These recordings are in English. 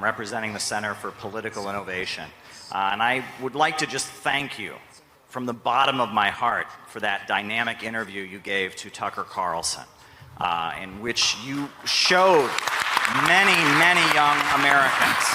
representing the Center for Political Innovation. And I would like to just thank you from the bottom of my heart for that dynamic interview you gave to Tucker Carlson, in which you showed many, many young Americans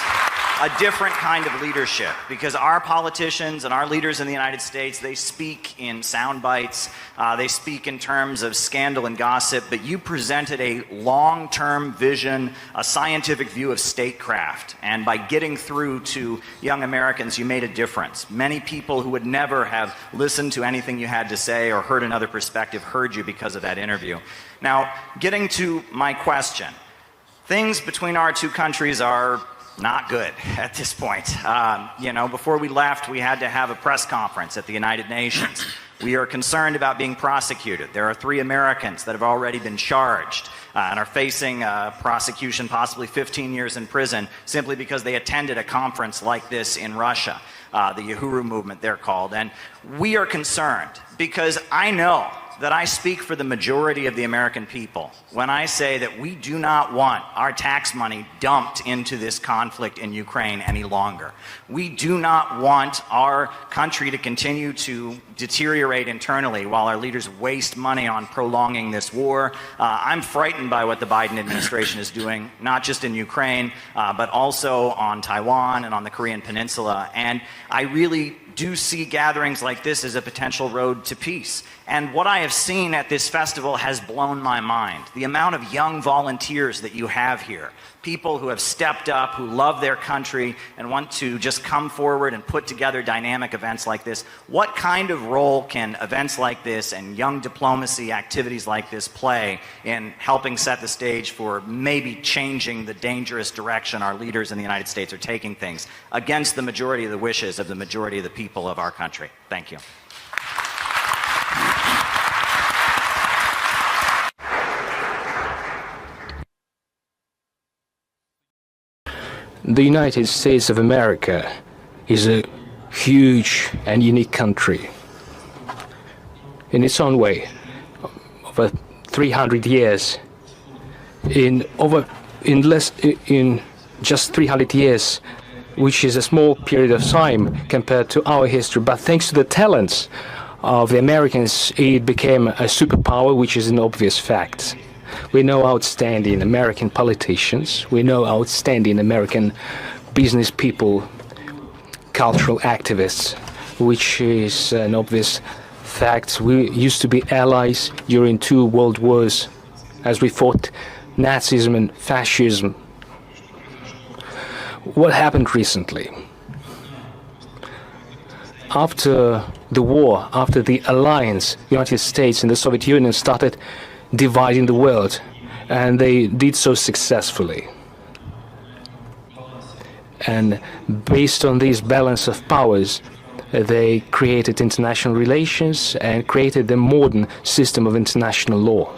a different kind of leadership, because our politicians and our leaders in the United States, they speak in sound bites, they speak in terms of scandal and gossip, but you presented a long-term vision, a scientific view of statecraft, and by getting through to young Americans, you made a difference. Many people who would never have listened to anything you had to say or heard another perspective heard you because of that interview. Now, getting to my question, things between our two countries are not good at this point. You know, before we left, we had to have a press conference at the United Nations. We are concerned about being prosecuted. There are 3 Americans that have already been charged and are facing prosecution, possibly 15 years in prison, simply because they attended a conference like this in Russia, the Uhuru movement they're called. And we are concerned because I know that I speak for the majority of the American people when I say that we do not want our tax money dumped into this conflict in Ukraine any longer. We do not want our country to continue to deteriorate internally while our leaders waste money on prolonging this war. I'm frightened by what the Biden administration is doing, not just in Ukraine, but also on Taiwan and on the Korean Peninsula. And I really do see gatherings like this as a potential road to peace. And what I have seen at this festival has blown my mind. The amount of young volunteers that you have here, people who have stepped up, who love their country and want to just come forward and put together dynamic events like this. What kind of role can events like this and young diplomacy activities like this play in helping set the stage for maybe changing the dangerous direction our leaders in the United States are taking things against the majority of the wishes of the majority of the people of our country? Thank you. The United States of America is a huge and unique country. In its own way, over 300 years, in just 300 years, which is a small period of time compared to our history, but thanks to the talents of the Americans, it became a superpower, which is an obvious fact. We know outstanding American politicians, we know outstanding American business people, cultural activists, which is an obvious fact. We used to be allies during 2 world wars as we fought Nazism and fascism. What happened recently? After the war, after the alliance, the United States and the Soviet Union started dividing the world, and they did so successfully. And based on this balance of powers, they created international relations and created the modern system of international law.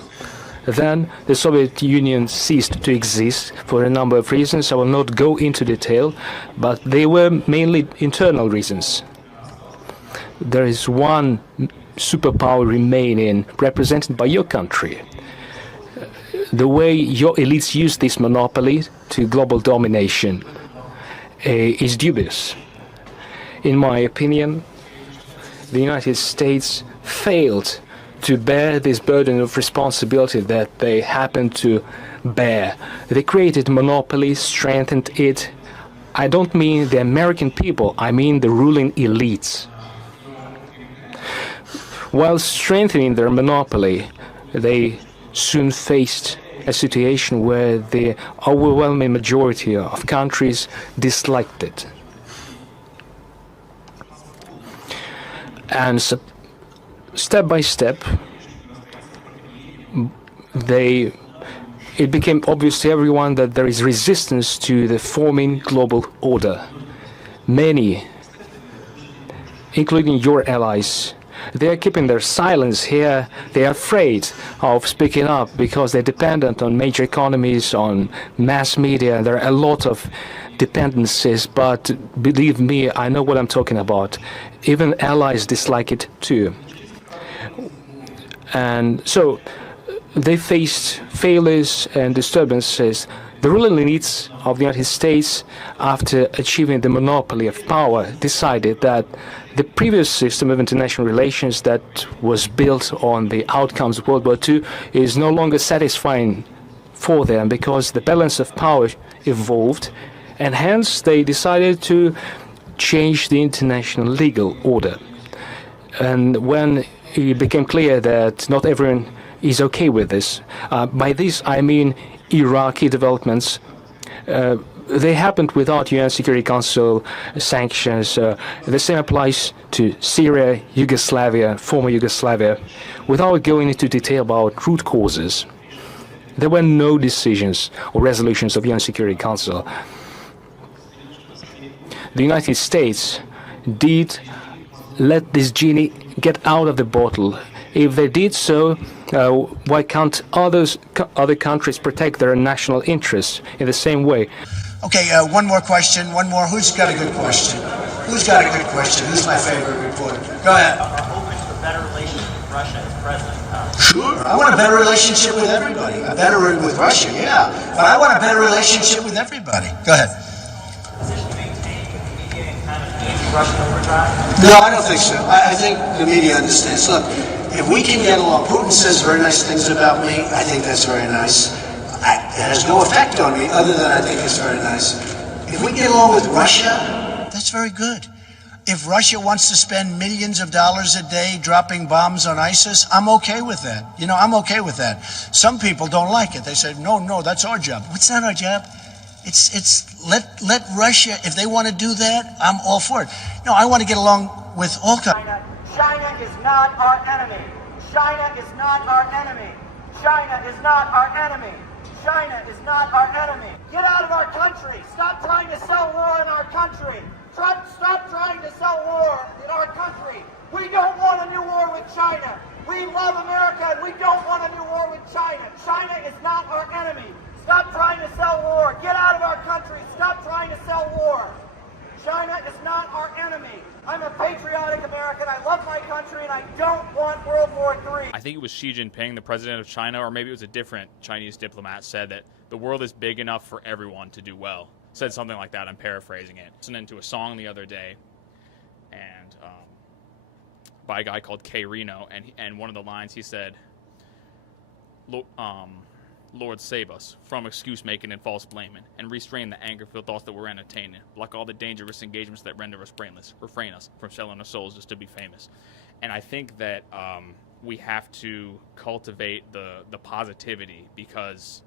Then the Soviet Union ceased to exist for a number of reasons. I will not go into detail, but they were mainly internal reasons. There is one superpower remaining, represented by your country. The way your elites use this monopoly to global domination is dubious. In my opinion, the United States failed to bear this burden of responsibility that they happen to bear. They created monopoly, strengthened it. I don't mean the American people, I mean the ruling elites. While strengthening their monopoly, they soon faced a situation where the overwhelming majority of countries disliked it. And so, step by step, it became obvious to everyone that there is resistance to the forming global order. Many, including your allies, they are keeping their silence here. They are afraid of speaking up because they're dependent on major economies, on mass media. There are a lot of dependencies, but believe me, I know what I'm talking about. Even allies dislike it too. And so they faced failures and disturbances The ruling elites of the United States, after achieving the monopoly of power, decided that the previous system of international relations that was built on the outcomes of World War II is no longer satisfying for them because the balance of power evolved, and hence they decided to change the international legal order. And when it became clear that not everyone is okay with this, by this I mean Iraqi developments, they happened without UN Security Council sanctions. The same applies to Syria, Yugoslavia, former Yugoslavia. Without going into detail about root causes, there were no decisions or resolutions of UN Security Council. The United States did let this genie get out of the bottle. If they did so, why can't other countries protect their national interests in the same way? Okay, one more question. One more. Who's got a good question? Who's got a good question? Who's my favorite reporter? Go ahead. Open to a better relationship with Russia as president. Sure. I want a better relationship with everybody. A better with Russia, yeah. But I want a better relationship with everybody. Go ahead. Russian overdrive? No, I don't think so. I think the media understands. Look, if we can get along, Putin says very nice things about me. I think that's very nice. It has no effect on me other than I think it's very nice. If we get along with Russia, that's very good. If Russia wants to spend millions of dollars a day dropping bombs on ISIS, I'm okay with that. You know, I'm okay with that. Some people don't like it. They say, no, that's our job. What's not our job? Let Russia, if they want to do that, I'm all for it. No, I want to get along with all countries. China is not our enemy. China is not our enemy. China is not our enemy. China is not our enemy. Get out of our country. Stop trying to sell war in our country. Stop trying to sell war in our country. We don't want a new war with China. We love America and we don't want a new war with China. China is not our enemy. Stop trying to sell war. Get out of our country. Stop trying to sell war. China is not our enemy. I'm a patriotic American. I love my country, and I don't want World War III. I think it was Xi Jinping, the president of China, or maybe it was a different Chinese diplomat, said that the world is big enough for everyone to do well. Said something like that. I'm paraphrasing it. Listening to a song the other day, and by a guy called K. Reno, and one of the lines he said, Lord, save us from excuse-making and false blaming, and restrain the anger-filled thoughts that we're entertaining. Block all the dangerous engagements that render us brainless. Refrain us from selling our souls just to be famous. And I think that we have to cultivate the positivity because,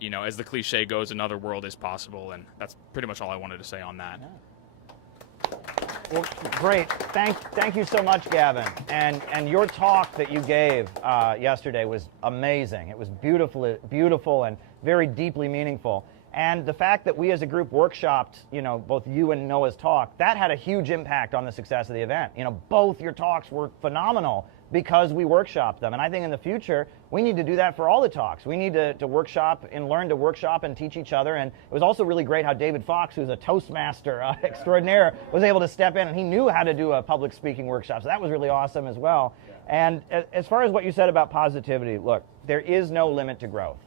you know, as the cliche goes, another world is possible, and that's pretty much all I wanted to say on that. Yeah. Well, great. Thank you so much, Gavin. And your talk that you gave yesterday was amazing. It was beautiful and very deeply meaningful. And the fact that we as a group workshopped, you know, both you and Noah's talk, that had a huge impact on the success of the event. You know, both your talks were phenomenal because we workshopped them. And I think in the future, we need to do that for all the talks. We need to workshop and learn to workshop and teach each other. And it was also really great how David Fox, who's a Toastmaster extraordinaire, was able to step in, and he knew how to do a public speaking workshop. So that was really awesome as well. Yeah. And as far as what you said about positivity, look, there is no limit to growth.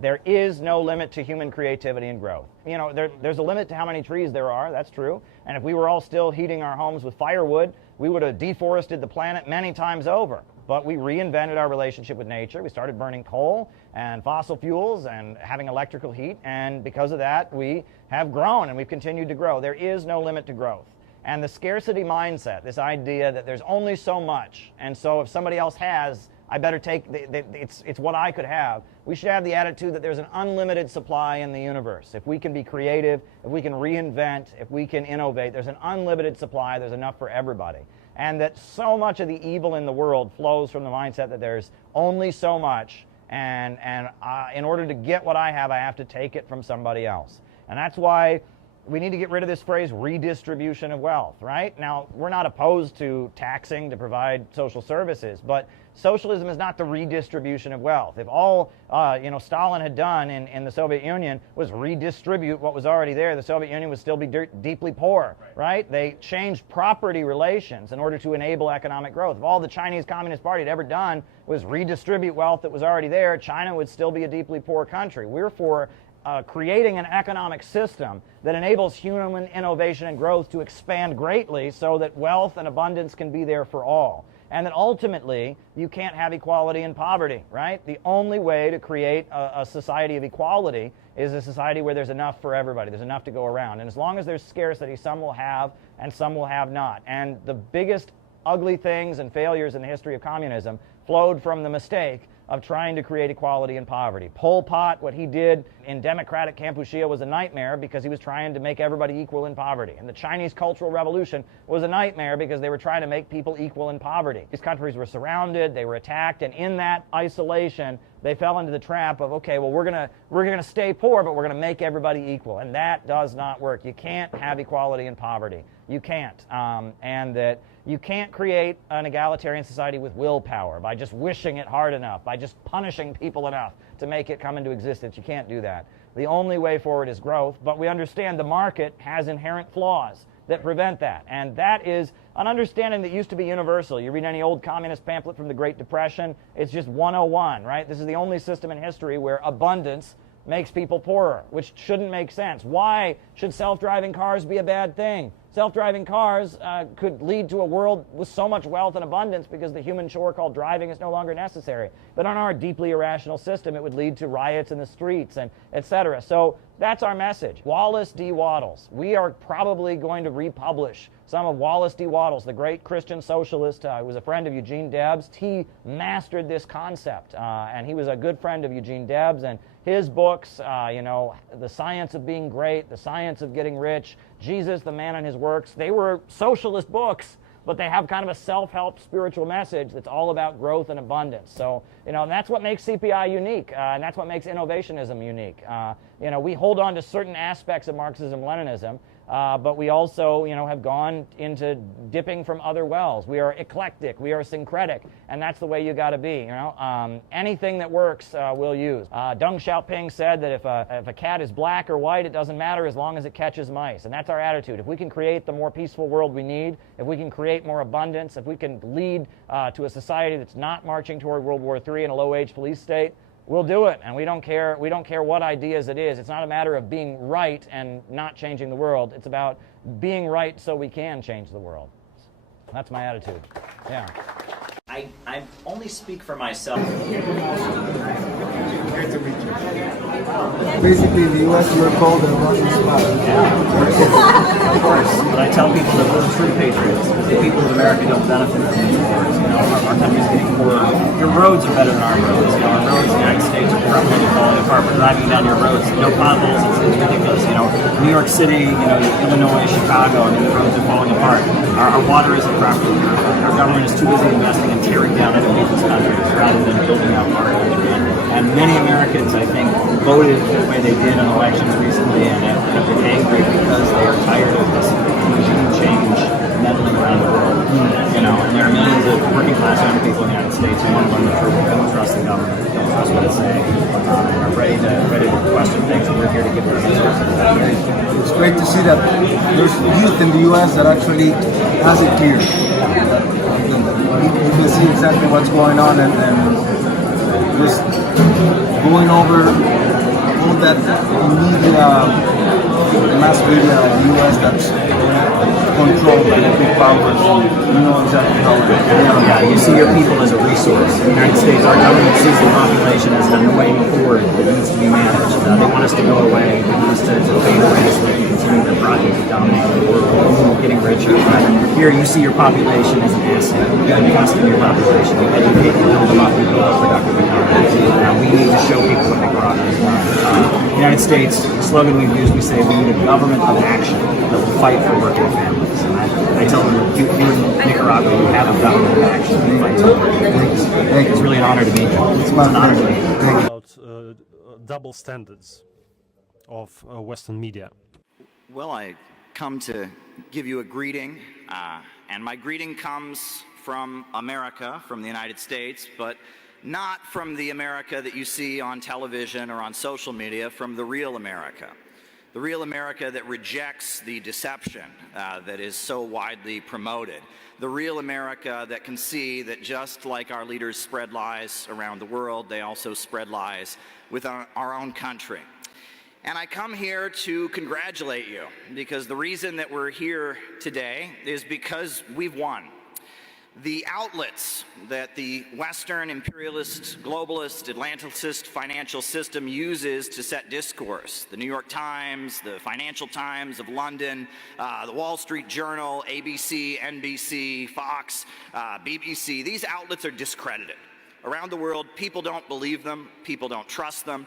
There is no limit to human creativity and growth. You know, there's a limit to how many trees there are, that's true. And if we were all still heating our homes with firewood, we would have deforested the planet many times over. But we reinvented our relationship with nature. We started burning coal and fossil fuels and having electrical heat. And because of that, we have grown and we've continued to grow. There is no limit to growth. And the scarcity mindset, this idea that there's only so much, and so if somebody else has, I better take, it's what I could have. We should have the attitude that there's an unlimited supply in the universe. If we can be creative, if we can reinvent, if we can innovate, there's an unlimited supply, there's enough for everybody. And that so much of the evil in the world flows from the mindset that there's only so much, and in order to get what I have to take it from somebody else. And that's why we need to get rid of this phrase, redistribution of wealth, right? Now, we're not opposed to taxing to provide social services, but socialism is not the redistribution of wealth. If all Stalin had done in the Soviet Union was redistribute what was already there, the Soviet Union would still be deeply poor, right? They changed property relations in order to enable economic growth. If all the Chinese Communist Party had ever done was redistribute wealth that was already there, China would still be a deeply poor country. We're for creating an economic system that enables human innovation and growth to expand greatly so that wealth and abundance can be there for all. And that ultimately, you can't have equality and poverty, right? The only way to create a society of equality is a society where there's enough for everybody. There's enough to go around. And as long as there's scarcity, some will have and some will have not. And the biggest ugly things and failures in the history of communism flowed from the mistake of trying to create equality and poverty. Pol Pot, what he did in democratic Kampuchea was a nightmare because he was trying to make everybody equal in poverty. And the Chinese Cultural Revolution was a nightmare because they were trying to make people equal in poverty. These countries were surrounded, they were attacked, and in that isolation, they fell into the trap of, okay, well, we're gonna stay poor, but we're gonna make everybody equal. And that does not work. You can't have equality and poverty. You can't. And that you can't create an egalitarian society with willpower, by just wishing it hard enough, by just punishing people enough to make it come into existence. You can't do that. The only way forward is growth, but we understand the market has inherent flaws that prevent that. And that is an understanding that used to be universal. You read any old communist pamphlet from the Great Depression, it's just 101, right? This is the only system in history where abundance makes people poorer, which shouldn't make sense. Why should self-driving cars be a bad thing? Self-driving cars could lead to a world with so much wealth and abundance because the human chore called driving is no longer necessary. But on our deeply irrational system, it would lead to riots in the streets and etc. So that's our message. Wallace D. Wattles. We are probably going to republish some of Wallace D. Wattles, the great Christian socialist who was a friend of Eugene Debs. He mastered this concept, and he was a good friend of Eugene Debs. And his books, The Science of Being Great, The Science of Getting Rich, Jesus, the Man and His Works, they were socialist books, but they have kind of a self-help spiritual message that's all about growth and abundance. So, and that's what makes CPI unique, and that's what makes innovationism unique. We hold on to certain aspects of Marxism-Leninism, but we also, have gone into dipping from other wells. We are eclectic, we are syncretic, and that's the way you got to be. Anything that works, we'll use. Deng Xiaoping said that if a cat is black or white, it doesn't matter as long as it catches mice, and that's our attitude. If we can create the more peaceful world we need, if we can create more abundance, if we can lead to a society that's not marching toward World War III and a low-wage police state, we'll do it, and we don't care what ideas it is. It's not a matter of being right and not changing the world. It's about being right so we can change the world. That's my attitude. Yeah. I only speak for myself. Basically, in the U.S., we're called the Russian spy. Of course, but I tell people that we're true patriots because the people of America don't benefit from these wars. Our country's getting poorer. Your roads are better than our roads. Our roads in the United States are prevalently falling apart. We're driving down your roads, no potholes. It's ridiculous. New York City, Illinois, Chicago. The roads are falling apart. Our water isn't properly purified. Our government is too busy investing in tearing down other people's countries rather than building up our country. And many Americans, I think, voted the way they did in elections recently and have been angry because they are tired of this regime change meddling around the world. And there are millions of working class young people in the United States who want to learn the truth, don't trust the government, don't trust what it's saying, and are ready to question things, and we're here to give them answers. It's great to see that there's youth in the U.S. that actually has it clear. You can see exactly what's going on and just going over all that media, the mass media in the U.S. that's controlled by the big powers. You know exactly how it is. Yeah, you see your people as a resource. In the United States, our government sees the population as an annoying horde that needs to be managed. They want us to go away. They want us to fade away so they can continue their project to dominate the world, getting richer. Here, you see your population as an asset. You invest in your population. You educate, you build them up, you build a productive economy. Now, we need to show people what they brought. In the United States, the slogan we've used, we say we need a government of action that will fight for working families. And I tell them, you in Nicaragua, you have a government of action that fights for working families. It's really an honor to meet you. It's an honor to meet you. About double standards of Western media. Well, I come to give you a greeting, and my greeting comes from America, from the United States, but not from the America that you see on television or on social media, from the real America. The real America that rejects the deception that is so widely promoted. The real America that can see that just like our leaders spread lies around the world, they also spread lies within our own country. And I come here to congratulate you, because the reason that we're here today is because we've won. The outlets that the Western imperialist, globalist, Atlanticist financial system uses to set discourse, the New York Times, the Financial Times of London, the Wall Street Journal, ABC, NBC, Fox, BBC, these outlets are discredited. Around the world, people don't believe them, people don't trust them,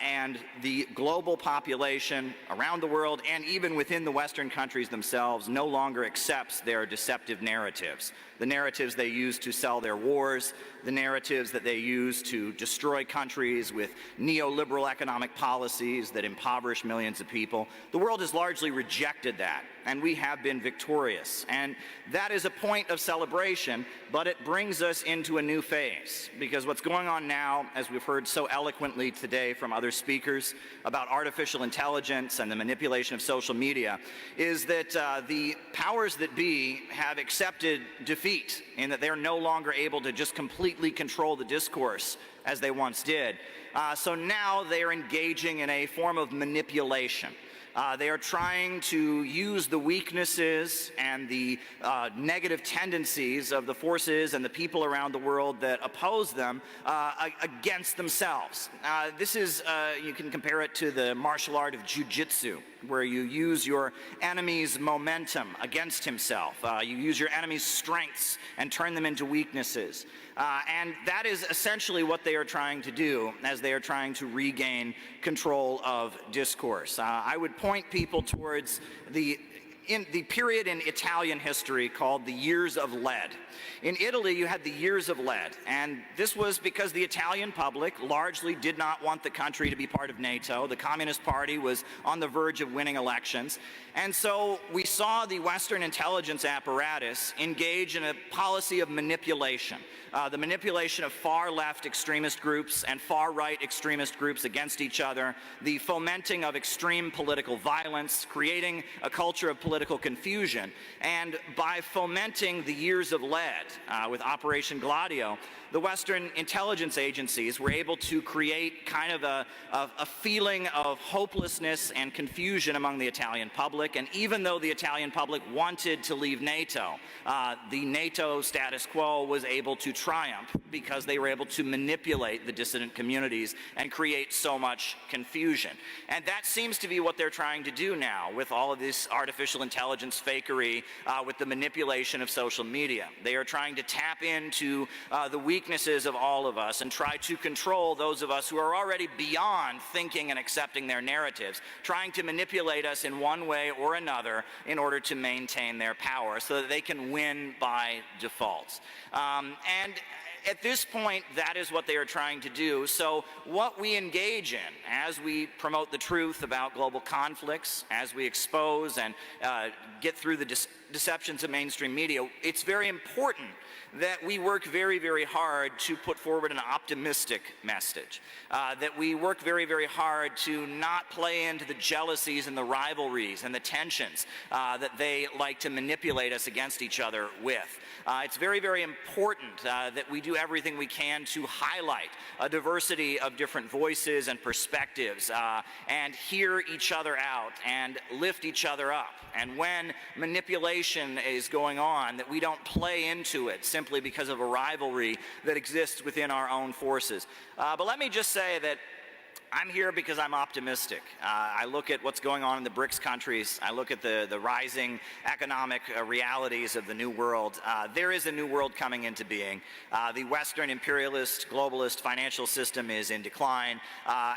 and the global population around the world and even within the Western countries themselves no longer accepts their deceptive narratives. The narratives they use to sell their wars, the narratives that they use to destroy countries with neoliberal economic policies that impoverish millions of people. The world has largely rejected that, and we have been victorious. And that is a point of celebration, but it brings us into a new phase. Because what's going on now, as we've heard so eloquently today from other speakers about artificial intelligence and the manipulation of social media, is that the powers that be have accepted defeat in that they're no longer able to just completely control the discourse as they once did. So now they are engaging in a form of manipulation. They are trying to use the weaknesses and the negative tendencies of the forces and the people around the world that oppose them against themselves. This is, you can compare it to the martial art of jiu-jitsu, where you use your enemy's momentum against himself. You use your enemy's strengths and turn them into weaknesses. And that is essentially what they are trying to do as they are trying to regain control of discourse. I would point people towards the period in Italian history called the Years of Lead. In Italy, you had the Years of Lead, and this was because the Italian public largely did not want the country to be part of NATO. The Communist Party was on the verge of winning elections, and so we saw the Western intelligence apparatus engage in a policy of manipulation. The manipulation of far-left extremist groups and far-right extremist groups against each other, the fomenting of extreme political violence, creating a culture of political confusion, and by fomenting the Years of Lead with Operation Gladio, the Western intelligence agencies were able to create kind of a feeling of hopelessness and confusion among the Italian public, and even though the Italian public wanted to leave NATO, the NATO status quo was able to triumph because they were able to manipulate the dissident communities and create so much confusion. And that seems to be what they're trying to do now with all of this artificial intelligence fakery, with the manipulation of social media. They are trying to tap into the weaknesses of all of us and try to control those of us who are already beyond thinking and accepting their narratives, trying to manipulate us in one way or another in order to maintain their power so that they can win by default. And at this point, that is what they are trying to do. So what we engage in as we promote the truth about global conflicts, as we expose and get through the deceptions of mainstream media, it's very important that we work very, very hard to put forward an optimistic message, that we work very, very hard to not play into the jealousies and the rivalries and the tensions that they like to manipulate us against each other with. It's very, very important that we do everything we can to highlight a diversity of different voices and perspectives and hear each other out and lift each other up. And when manipulation is going on, that we don't play into it simply because of a rivalry that exists within our own forces. But let me just say that I'm here because I'm optimistic. I look at what's going on in the BRICS countries. I look at the rising economic realities of the new world. There is a new world coming into being. The Western imperialist, globalist financial system is in decline,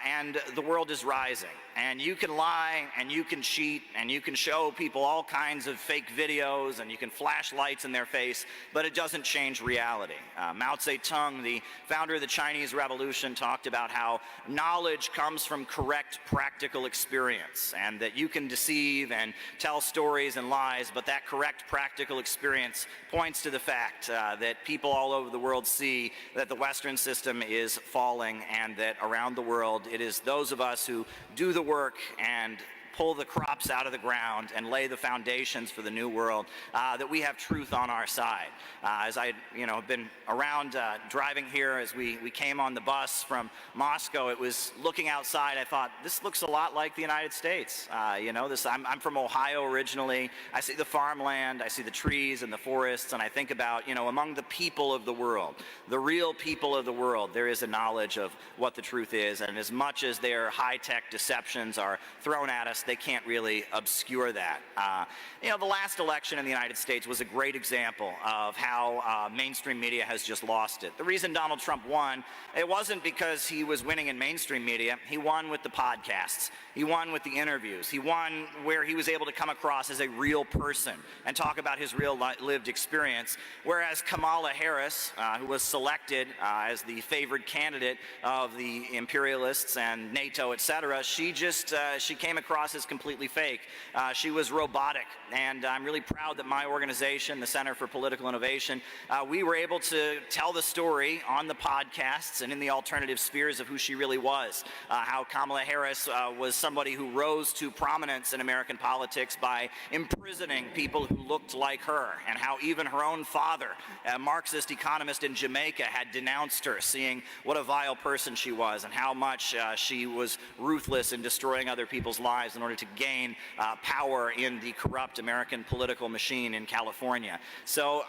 and the world is rising. and you can lie, and you can cheat, and you can show people all kinds of fake videos, and you can flash lights in their face, but it doesn't change reality. Mao Zedong, the founder of the Chinese Revolution, talked about how knowledge comes from correct practical experience, and that you can deceive and tell stories and lies, but that correct practical experience points to the fact that people all over the world see that the Western system is falling, and that around the world it is those of us who do the work and pull the crops out of the ground and lay the foundations for the new world, that we have truth on our side. As I have been around driving here, as we came on the bus from Moscow, it was looking outside, I thought, this looks a lot like the United States. I'm from Ohio originally. I see the farmland, I see the trees and the forests, and I think about, among the people of the world, the real people of the world, there is a knowledge of what the truth is, and as much as their high-tech deceptions are thrown at us, they can't really obscure that. The last election in the United States was a great example of how mainstream media has just lost it. The reason Donald Trump won, it wasn't because he was winning in mainstream media. He won with the podcasts. He won with the interviews. He won where he was able to come across as a real person and talk about his real lived experience, whereas Kamala Harris, who was selected as the favored candidate of the imperialists and NATO, etc., she came across as completely fake. She was robotic, and I'm really proud that my organization, the Center for Political Innovation, we were able to tell the story on the podcasts and in the alternative spheres of who she really was, how Kamala Harris was somebody who rose to prominence in American politics by imprisoning people who looked like her, and how even her own father, a Marxist economist in Jamaica, had denounced her, seeing what a vile person she was and how much she was ruthless in destroying other people's lives in order to gain power in the corrupt American political machine in California. So,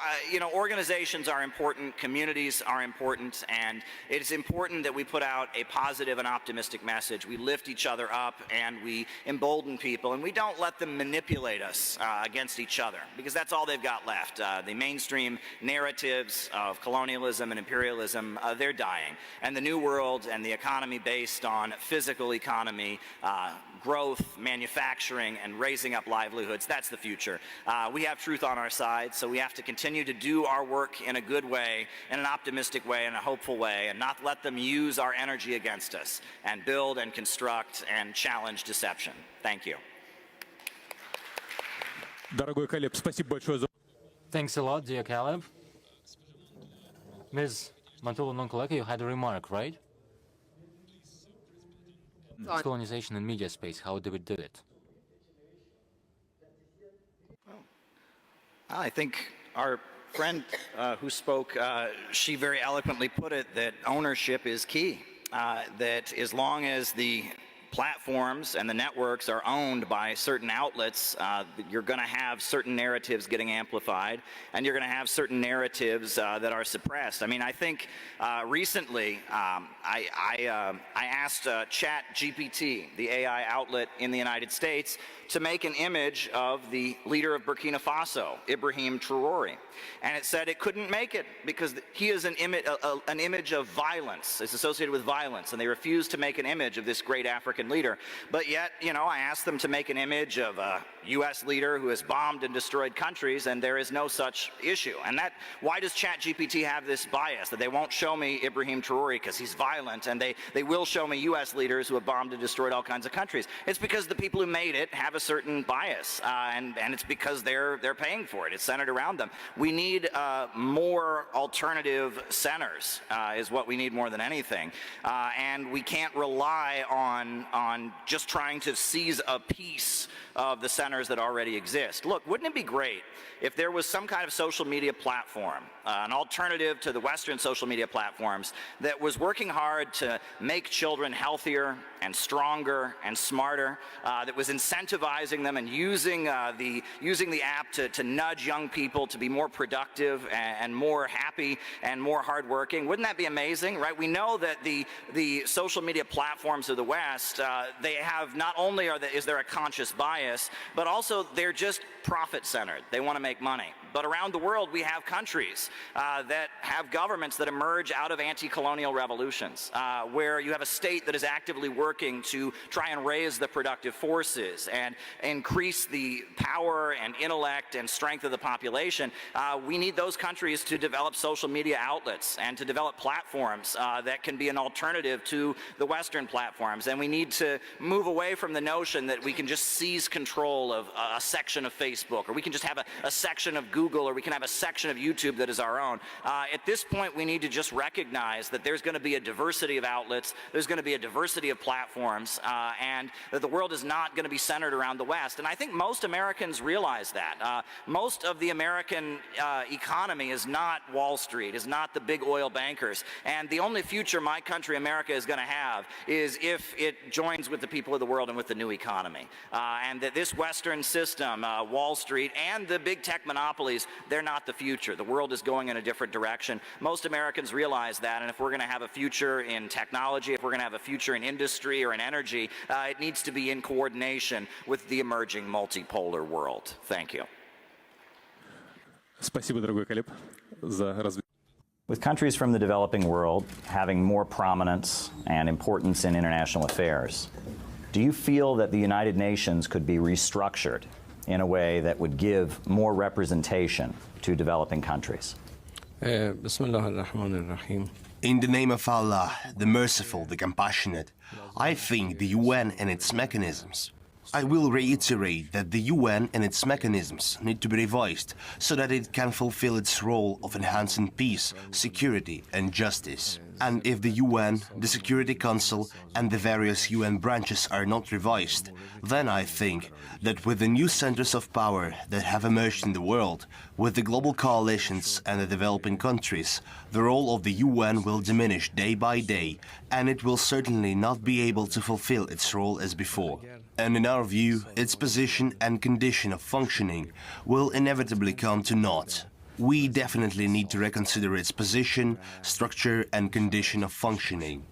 organizations are important, communities are important, and it is important that we put out a positive and optimistic message. We lift each other up, and we embolden people, and we don't let them manipulate us against each other, because that's all they've got left. The mainstream narratives of colonialism and imperialism, they're dying. And the new world and the economy based on physical economy, growth, manufacturing, and raising up livelihoods, that's the future. We have truth on our side, so we have to continue to do our work in a good way, in an optimistic way, in a hopeful way, and not let them use our energy against us, and build and construct and challenge deception. Thank you. Дорогой Калеб, спасибо большое за... Thanks a lot, dear Caleb. Ms. Mantoula Nonkaleka, you had a remark, right? Colonization in media space, how do we do it? I think our friend who spoke, she very eloquently put it that ownership is key. That as long as the platforms and the networks are owned by certain outlets, you're going to have certain narratives getting amplified, and you're going to have certain narratives that are suppressed. I mean, I think recently I asked ChatGPT, the AI outlet in the United States, to make an image of the leader of Burkina Faso, Ibrahim Traoré. And it said it couldn't make it because he is an image of violence. It's associated with violence, and they refused to make an image of this great African leader. But yet, I asked them to make an image of a U.S. leader who has bombed and destroyed countries, and there is no such issue. And why does ChatGPT have this bias that they won't show me Ibrahim Traoré because he's violent, and they will show me U.S. leaders who have bombed and destroyed all kinds of countries? It's because the people who made it have a certain bias, and it's because they're paying for it. It's centered around them. We need more alternative centers, is what we need more than anything, and we can't rely on just trying to seize a piece of the centers that already exist. Look, wouldn't it be great if there was some kind of social media platform, an alternative to the Western social media platforms, that was working hard to make children healthier and stronger and smarter, that was incentivizing them and using the app to nudge young people to be more productive and more happy and more hardworking? Wouldn't that be amazing, right? We know that the social media platforms of the West, they have not only is there a conscious bias, but also they're just profit-centered. They want to make money. But around the world, we have countries that have governments that emerge out of anti-colonial revolutions, where you have a state that is actively working to try and raise the productive forces and increase the power and intellect and strength of the population. We need those countries to develop social media outlets and to develop platforms that can be an alternative to the Western platforms. And we need to move away from the notion that we can just seize control of a section of Facebook, or we can just have a section of Google, or we can have a section of YouTube that is our own. At this point, we need to just recognize that there's going to be a diversity of outlets, there's going to be a diversity of platforms, and that the world is not going to be centered around the West. And I think most Americans realize that. Most of the American economy is not Wall Street, is not the big oil bankers. And the only future my country, America, is going to have is if it joins with the people of the world and with the new economy. And that this Western system, Wall Street, and the big tech monopolies, they're not the future. The world is going in a different direction. Most Americans realize that, and if we're going to have a future in technology, if we're going to have a future in industry or in energy, it needs to be in coordination with the emerging multipolar world. Thank you. Спасибо, дорогой Калеб, за развитие. With countries from the developing world having more prominence and importance in international affairs, do you feel that the United Nations could be restructured in a way that would give more representation to developing countries? In the name of Allah, the Merciful, the Compassionate, I think the UN and its mechanisms. I will reiterate that the UN and its mechanisms need to be revised so that it can fulfill its role of enhancing peace, security and justice. And if the UN, the Security Council and the various UN branches are not revised, then I think that with the new centers of power that have emerged in the world, with the global coalitions and the developing countries, the role of the UN will diminish day by day, and it will certainly not be able to fulfill its role as before. And in our view, its position and condition of functioning will inevitably come to naught. We definitely need to reconsider its position, structure and condition of functioning.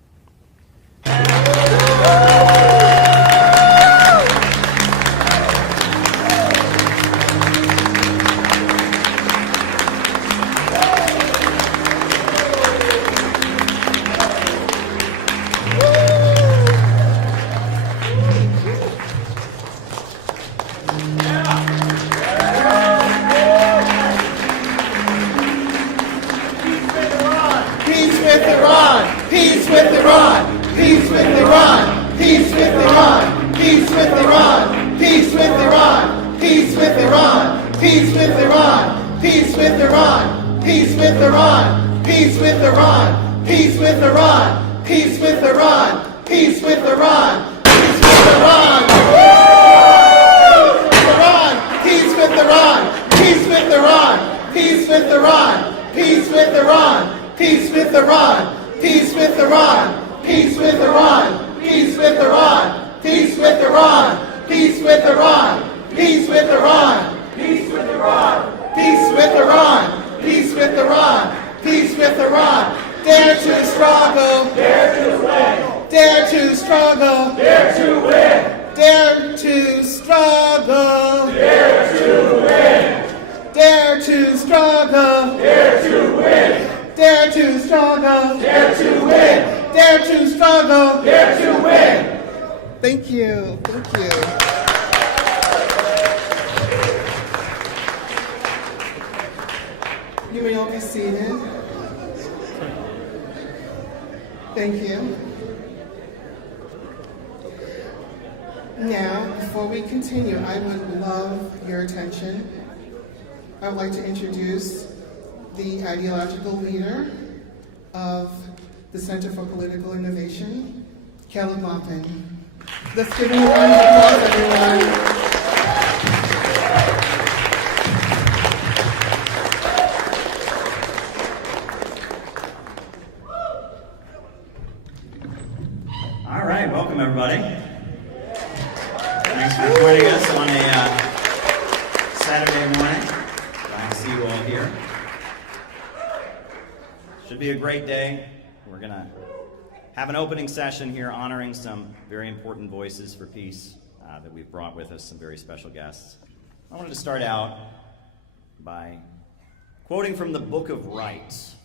Thank you. Thank you. You may all be seated. Thank you. Now, before we continue, I would love your attention. I would like to introduce the ideological leader of the Center for Political Innovation, Caleb Maupin. Let's give him a round of applause, everyone. All right, welcome everybody. Thanks for joining us on a Saturday morning. Glad to see you all here. Should be a great day. We're going to have an opening session here honoring some very important voices for peace that we've brought with us, some very special guests. I wanted to start out by quoting from the Book of Rites,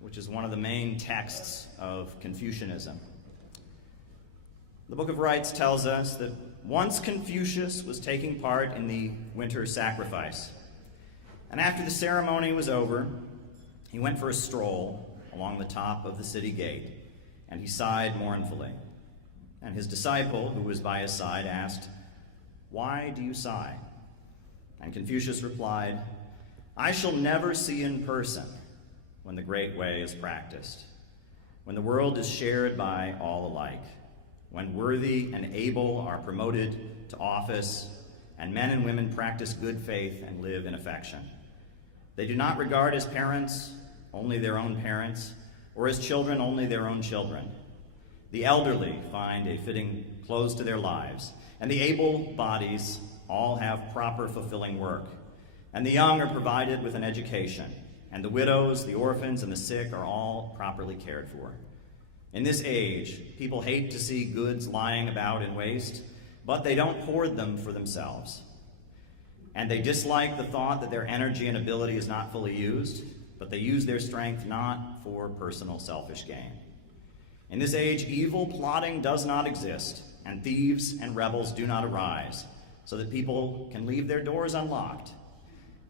which is one of the main texts of Confucianism. The Book of Rites tells us that once Confucius was taking part in the winter sacrifice, and after the ceremony was over, he went for a stroll along the top of the city gate, and he sighed mournfully. And his disciple, who was by his side, asked, "Why do you sigh?" And Confucius replied, "I shall never see in person when the great way is practiced, when the world is shared by all alike, when worthy and able are promoted to office, and men and women practice good faith and live in affection. They do not regard as parents only their own parents, or as children only their own children. The elderly find a fitting close to their lives, and the able bodies all have proper fulfilling work, and the young are provided with an education, and the widows, the orphans, and the sick are all properly cared for. In this age, people hate to see goods lying about in waste, but they don't hoard them for themselves. And they dislike the thought that their energy and ability is not fully used, but they use their strength not for personal selfish gain. In this age, evil plotting does not exist, and thieves and rebels do not arise, so that people can leave their doors unlocked.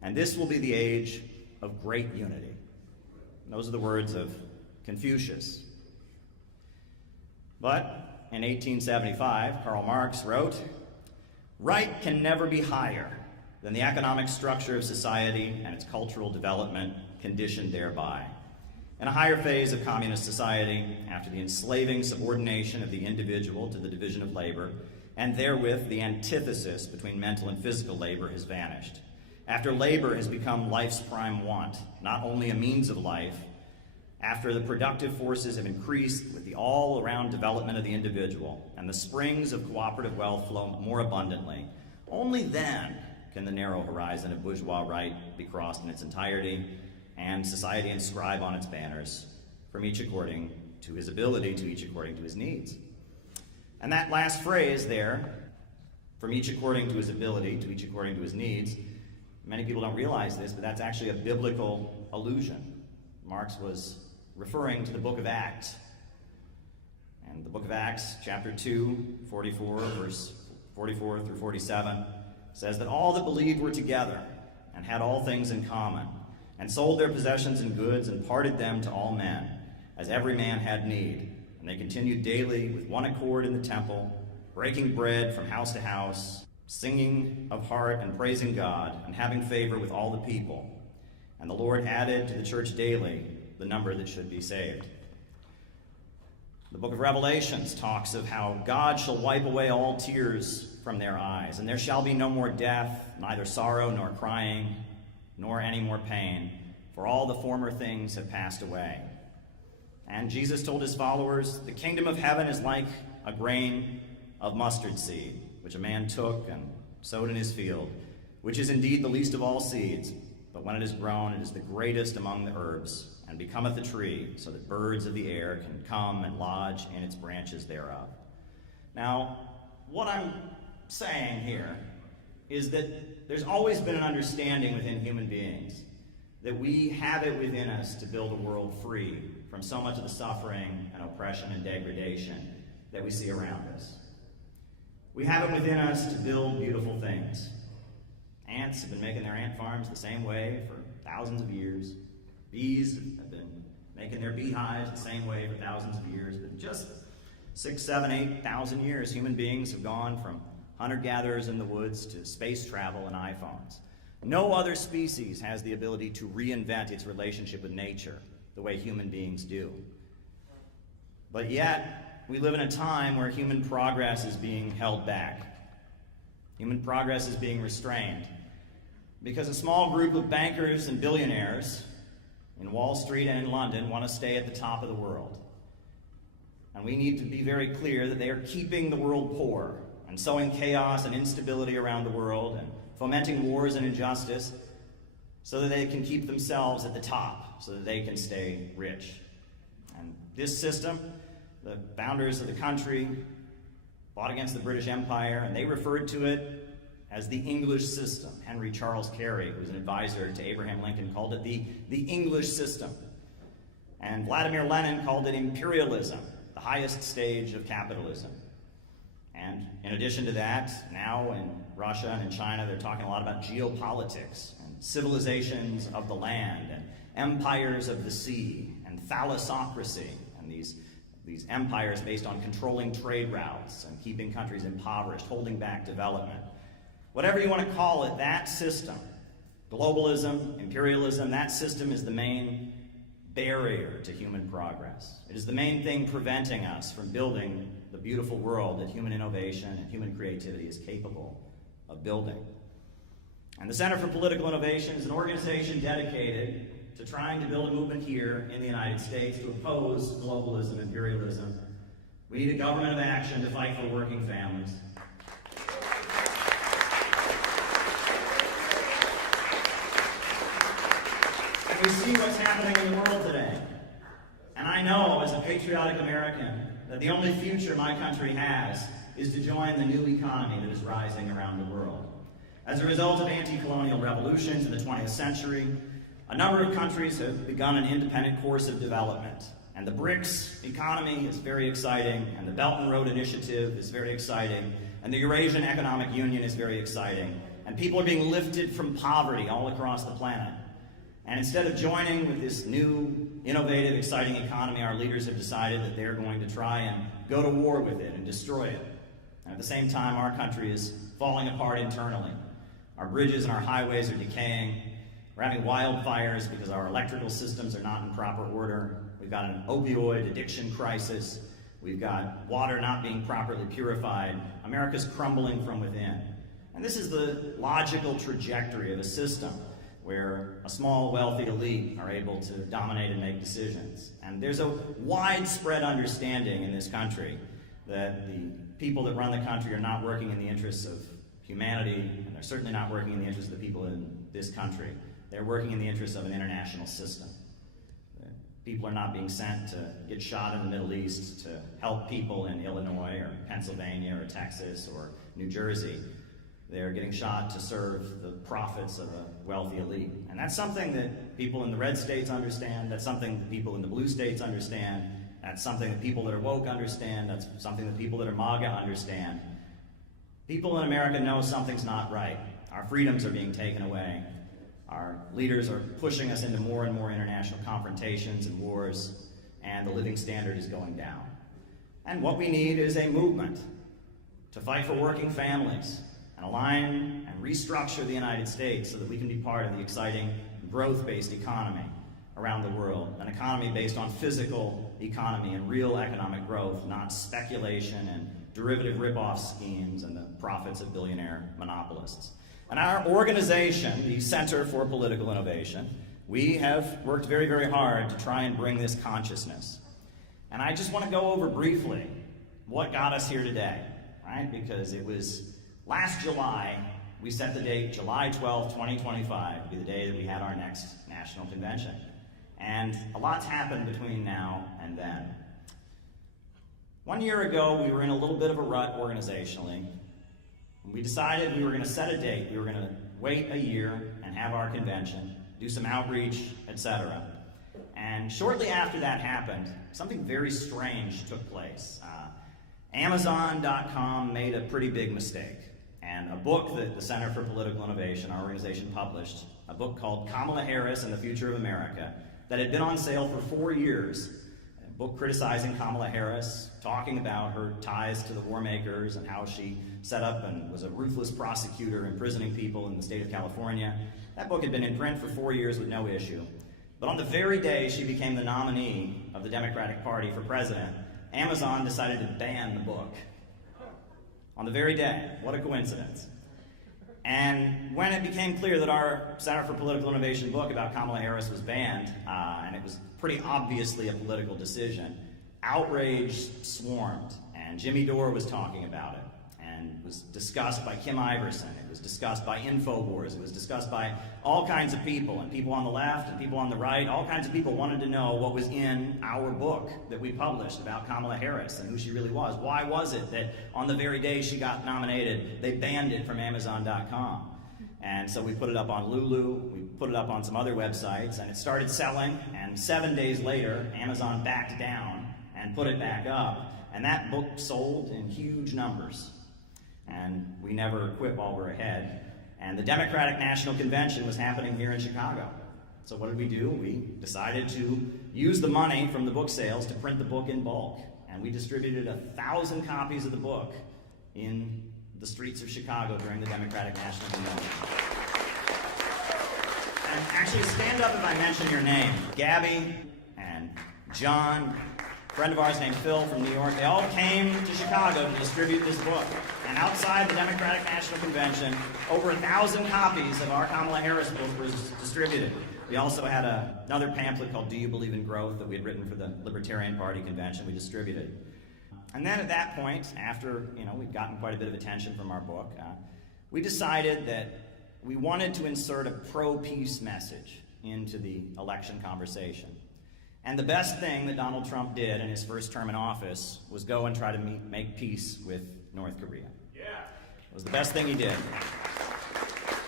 And this will be the age of great unity." And those are the words of Confucius. But in 1875, Karl Marx wrote, "Right can never be higher than the economic structure of society and its cultural development conditioned thereby. In a higher phase of communist society, after the enslaving subordination of the individual to the division of labor, and therewith the antithesis between mental and physical labor has vanished. After labor has become life's prime want, not only a means of life, after the productive forces have increased with the all-around development of the individual, and the springs of cooperative wealth flow more abundantly, only then can the narrow horizon of bourgeois right be crossed in its entirety, and society inscribe on its banners, from each according to his ability, to each according to his needs." And that last phrase there, from each according to his ability, to each according to his needs, many people don't realize this, but that's actually a biblical allusion. Marx was referring to the book of Acts. And the book of Acts, chapter 2, 44, verse 44 through 47, says that all that believed were together and had all things in common, and sold their possessions and goods and parted them to all men, as every man had need. And they continued daily with one accord in the temple, breaking bread from house to house, singing of heart and praising God, and having favor with all the people. And the Lord added to the church daily the number that should be saved. The book of Revelations talks of how God shall wipe away all tears from their eyes, and there shall be no more death, neither sorrow nor crying, nor any more pain, for all the former things have passed away. And Jesus told his followers, "The kingdom of heaven is like a grain of mustard seed, which a man took and sowed in his field, which is indeed the least of all seeds, but when it is grown, it is the greatest among the herbs, and becometh a tree, so that birds of the air can come and lodge in its branches thereof." Now, what I'm saying here is that there's always been an understanding within human beings that we have it within us to build a world free from so much of the suffering and oppression and degradation that we see around us. We have it within us to build beautiful things. Ants have been making their ant farms the same way for thousands of years. Bees have been making their beehives the same way for thousands of years. But just 6, 7, 8,000 years, human beings have gone from hunter-gatherers in the woods to space travel and iPhones. No other species has the ability to reinvent its relationship with nature the way human beings do. But yet, we live in a time where human progress is being held back. Human progress is being restrained because a small group of bankers and billionaires in Wall Street and in London want to stay at the top of the world. And we need to be very clear that they are keeping the world poor and sowing chaos and instability around the world and fomenting wars and injustice so that they can keep themselves at the top, so that they can stay rich. And this system, the founders of the country fought against the British Empire, and they referred to it as the English system. Henry Charles Carey, who was an advisor to Abraham Lincoln, called it the English system. And Vladimir Lenin called it imperialism, the highest stage of capitalism. And in addition to that, now in Russia and in China, they're talking a lot about geopolitics and civilizations of the land and empires of the sea and thalassocracy and these empires based on controlling trade routes and keeping countries impoverished, holding back development. Whatever you want to call it, that system, globalism, imperialism, that system is the main barrier to human progress. It is the main thing preventing us from building the beautiful world that human innovation and human creativity is capable of building. And the Center for Political Innovation is an organization dedicated to trying to build a movement here in the United States to oppose globalism, imperialism. We need a government of action to fight for working families. And we see what's happening in the world today. And I know, as a patriotic American, that the only future my country has is to join the new economy that is rising around the world. As a result of anti-colonial revolutions in the 20th century, a number of countries have begun an independent course of development. And the BRICS economy is very exciting, and the Belt and Road Initiative is very exciting, and the Eurasian Economic Union is very exciting. And people are being lifted from poverty all across the planet. And instead of joining with this new, innovative, exciting economy, our leaders have decided that they're going to try and go to war with it and destroy it. And at the same time, our country is falling apart internally. Our bridges and our highways are decaying. We're having wildfires because our electrical systems are not in proper order. We've got an opioid addiction crisis. We've got water not being properly purified. America's crumbling from within. And this is the logical trajectory of a system where a small, wealthy elite are able to dominate and make decisions. And there's a widespread understanding in this country that the people that run the country are not working in the interests of humanity, and they're certainly not working in the interests of the people in this country. They're working in the interests of an international system. People are not being sent to get shot in the Middle East to help people in Illinois or Pennsylvania or Texas or New Jersey. They're getting shot to serve the profits of a wealthy elite. And that's something that people in the red states understand. That's something that people in the blue states understand. That's something that people that are woke understand. That's something that people that are MAGA understand. People in America know something's not right. Our freedoms are being taken away. Our leaders are pushing us into more and more international confrontations and wars, and the living standard is going down. And what we need is a movement to fight for working families and align and restructure the United States so that we can be part of the exciting growth-based economy around the world, an economy based on physical economy and real economic growth, not speculation and derivative rip-off schemes and the profits of billionaire monopolists. And our organization, the Center for Political Innovation, we have worked very, very hard to try and bring this consciousness. And I just want to go over briefly what got us here today, right? Because it was last July, we set the date, July 12, 2025, to be the day that we had our next national convention. And a lot's happened between now and then. 1 year ago, we were in a little bit of a rut organizationally. We decided we were going to set a date. We were going to wait a year and have our convention, do some outreach, etc. And shortly after that happened, something very strange took place. Amazon.com made a pretty big mistake. And a book that the Center for Political Innovation, our organization, published, a book called Kamala Harris and the Future of America, that had been on sale for 4 years, a book criticizing Kamala Harris, talking about her ties to the war makers and how she set up and was a ruthless prosecutor imprisoning people in the state of California. That book had been in print for 4 years with no issue. But on the very day she became the nominee of the Democratic Party for president, Amazon decided to ban the book. On the very day. What a coincidence. And when it became clear that our Center for Political Innovation book about Kamala Harris was banned, and it was pretty obviously a political decision, outrage swarmed, and Jimmy Dore was talking about it. and was discussed by Kim Iverson. It was discussed by InfoWars. It was discussed by all kinds of people, and people on the left and people on the right. All kinds of people wanted to know what was in our book that we published about Kamala Harris and who she really was. Why was it that on the very day she got nominated, they banned it from Amazon.com? And so we put it up on Lulu, we put it up on some other websites, and it started selling, and 7 days later, Amazon backed down and put it back up, and that book sold in huge numbers. And we never quit while we're ahead. And the Democratic National Convention was happening here in Chicago. So what did we do? We decided to use the money from the book sales to print the book in bulk. And we distributed 1,000 copies of the book in the streets of Chicago during the Democratic National Convention. And actually, stand up if I mention your name. Gabby and John, a friend of ours named Phil from New York, they all came to Chicago to distribute this book. And outside the Democratic National Convention, over 1,000 copies of our Kamala Harris book was distributed. We also had another pamphlet called Do You Believe in Growth that we had written for the Libertarian Party convention we distributed. And then at that point, after we'd gotten quite a bit of attention from our book, we decided that we wanted to insert a pro-peace message into the election conversation. And the best thing that Donald Trump did in his first term in office was go and try to make peace with North Korea. Yeah. It was the best thing he did.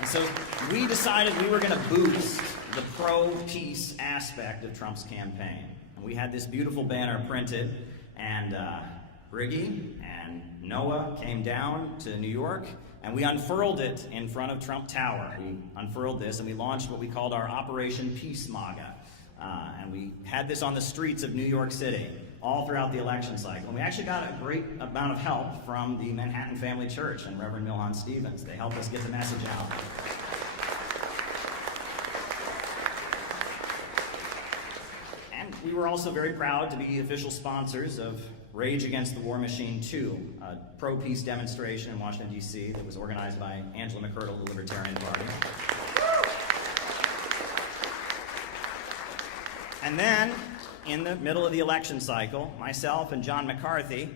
And so we decided we were going to boost the pro-peace aspect of Trump's campaign. And we had this beautiful banner printed, and Briggy and Noah came down to New York, and we unfurled it in front of Trump Tower. We unfurled this, and we launched what we called our Operation Peace MAGA. And we had this on the streets of New York City all throughout the election cycle. And we actually got a great amount of help from the Manhattan Family Church and Reverend Milhan Stevens. They helped us get the message out. And we were also very proud to be official sponsors of Rage Against the War Machine 2, a pro-peace demonstration in Washington, D.C. that was organized by Angela McCurdle of the Libertarian Party. And then, in the middle of the election cycle, myself and John McCarthy,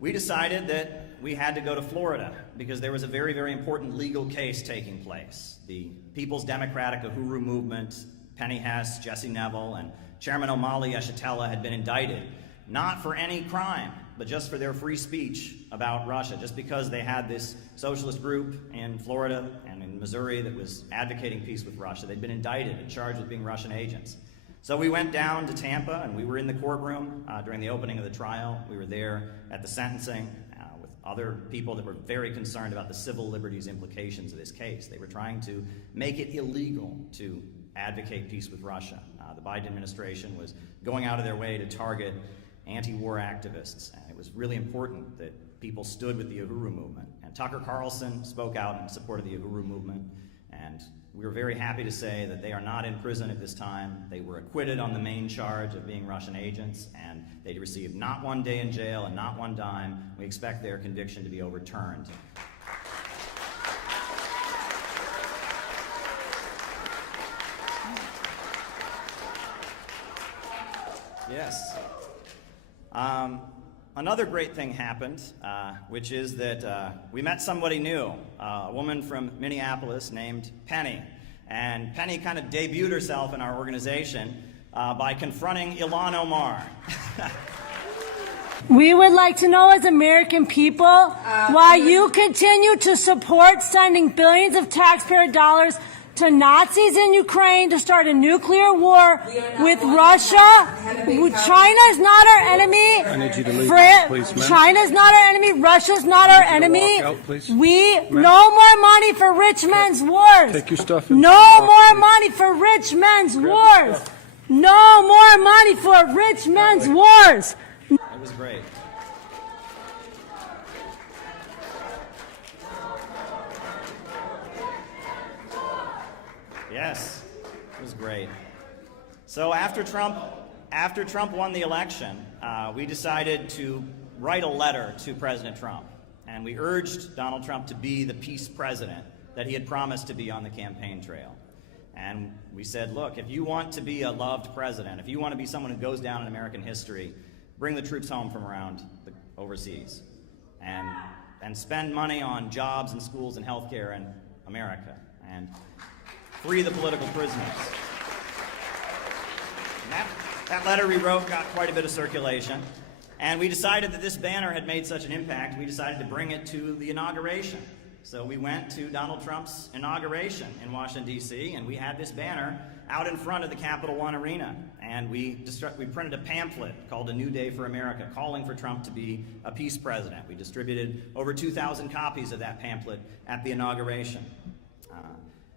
we decided that we had to go to Florida because there was a very, very important legal case taking place. The People's Democratic Uhuru Movement, Penny Hess, Jesse Neville, and Chairman Omali Yeshitela had been indicted, not for any crime, but just for their free speech about Russia, just because they had this socialist group in Florida and in Missouri that was advocating peace with Russia. They'd been indicted and charged with being Russian agents. So we went down to Tampa, and we were in the courtroom during the opening of the trial. We were there at the sentencing with other people that were very concerned about the civil liberties implications of this case. They were trying to make it illegal to advocate peace with Russia. The Biden administration was going out of their way to target anti-war activists, and it was really important that people stood with the Uhuru movement. And Tucker Carlson spoke out in support of the Uhuru movement, and we were very happy to say that they are not in prison at this time. They were acquitted on the main charge of being Russian agents, and they received not 1 day in jail and not 1 dime. We expect their conviction to be overturned. Yes. Another great thing happened, which is that we met somebody new, a woman from Minneapolis named Penny. And Penny kind of debuted herself in our organization by confronting Ilhan Omar. We would like to know, as American people, why you continue to support sending billions of taxpayer dollars to Nazis in Ukraine to start a nuclear war with Russia. China is not our enemy. I need you to leave, please, ma'am. China's not our enemy. Russia's not our enemy. No more money for rich men's wars. Take your stuff. No more money for rich men's wars. No more money for rich men's wars. It was great. Yes, it was great. So after Trump won the election, we decided to write a letter to President Trump, and we urged Donald Trump to be the peace president that he had promised to be on the campaign trail. And we said, look, if you want to be a loved president, if you want to be someone who goes down in American history, bring the troops home from around overseas. And and spend money on jobs and schools and health care in America and free the political prisoners. And that letter we wrote got quite a bit of circulation, and we decided that this banner had made such an impact, we decided to bring it to the inauguration. So we went to Donald Trump's inauguration in Washington, D.C., and we had this banner out in front of the Capital One Arena. And we printed a pamphlet called A New Day for America, calling for Trump to be a peace president. We distributed over 2,000 copies of that pamphlet at the inauguration.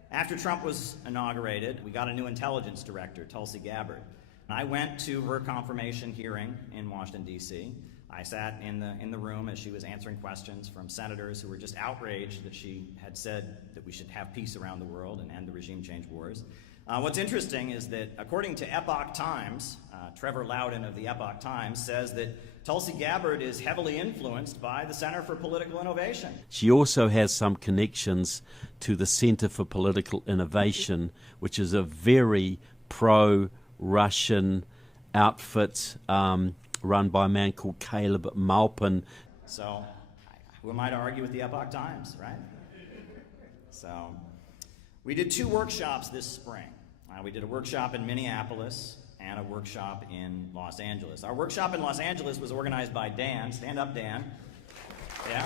After Trump was inaugurated, we got a new intelligence director, Tulsi Gabbard. And I went to her confirmation hearing in Washington, D.C. I sat in the room as she was answering questions from senators who were just outraged that she had said that we should have peace around the world and end the regime change wars. What's interesting is that according to Epoch Times, Trevor Loudon of the Epoch Times says that Tulsi Gabbard is heavily influenced by the Center for Political Innovation. She also has some connections to the Center for Political Innovation, which is a very pro-Russian outfit run by a man called Caleb Maupin. So, who am I to argue with the Epoch Times, right? So, we did 2 workshops this spring. We did a workshop in Minneapolis and a workshop in Los Angeles. Our workshop in Los Angeles was organized by Dan. Stand up, Dan. Yeah.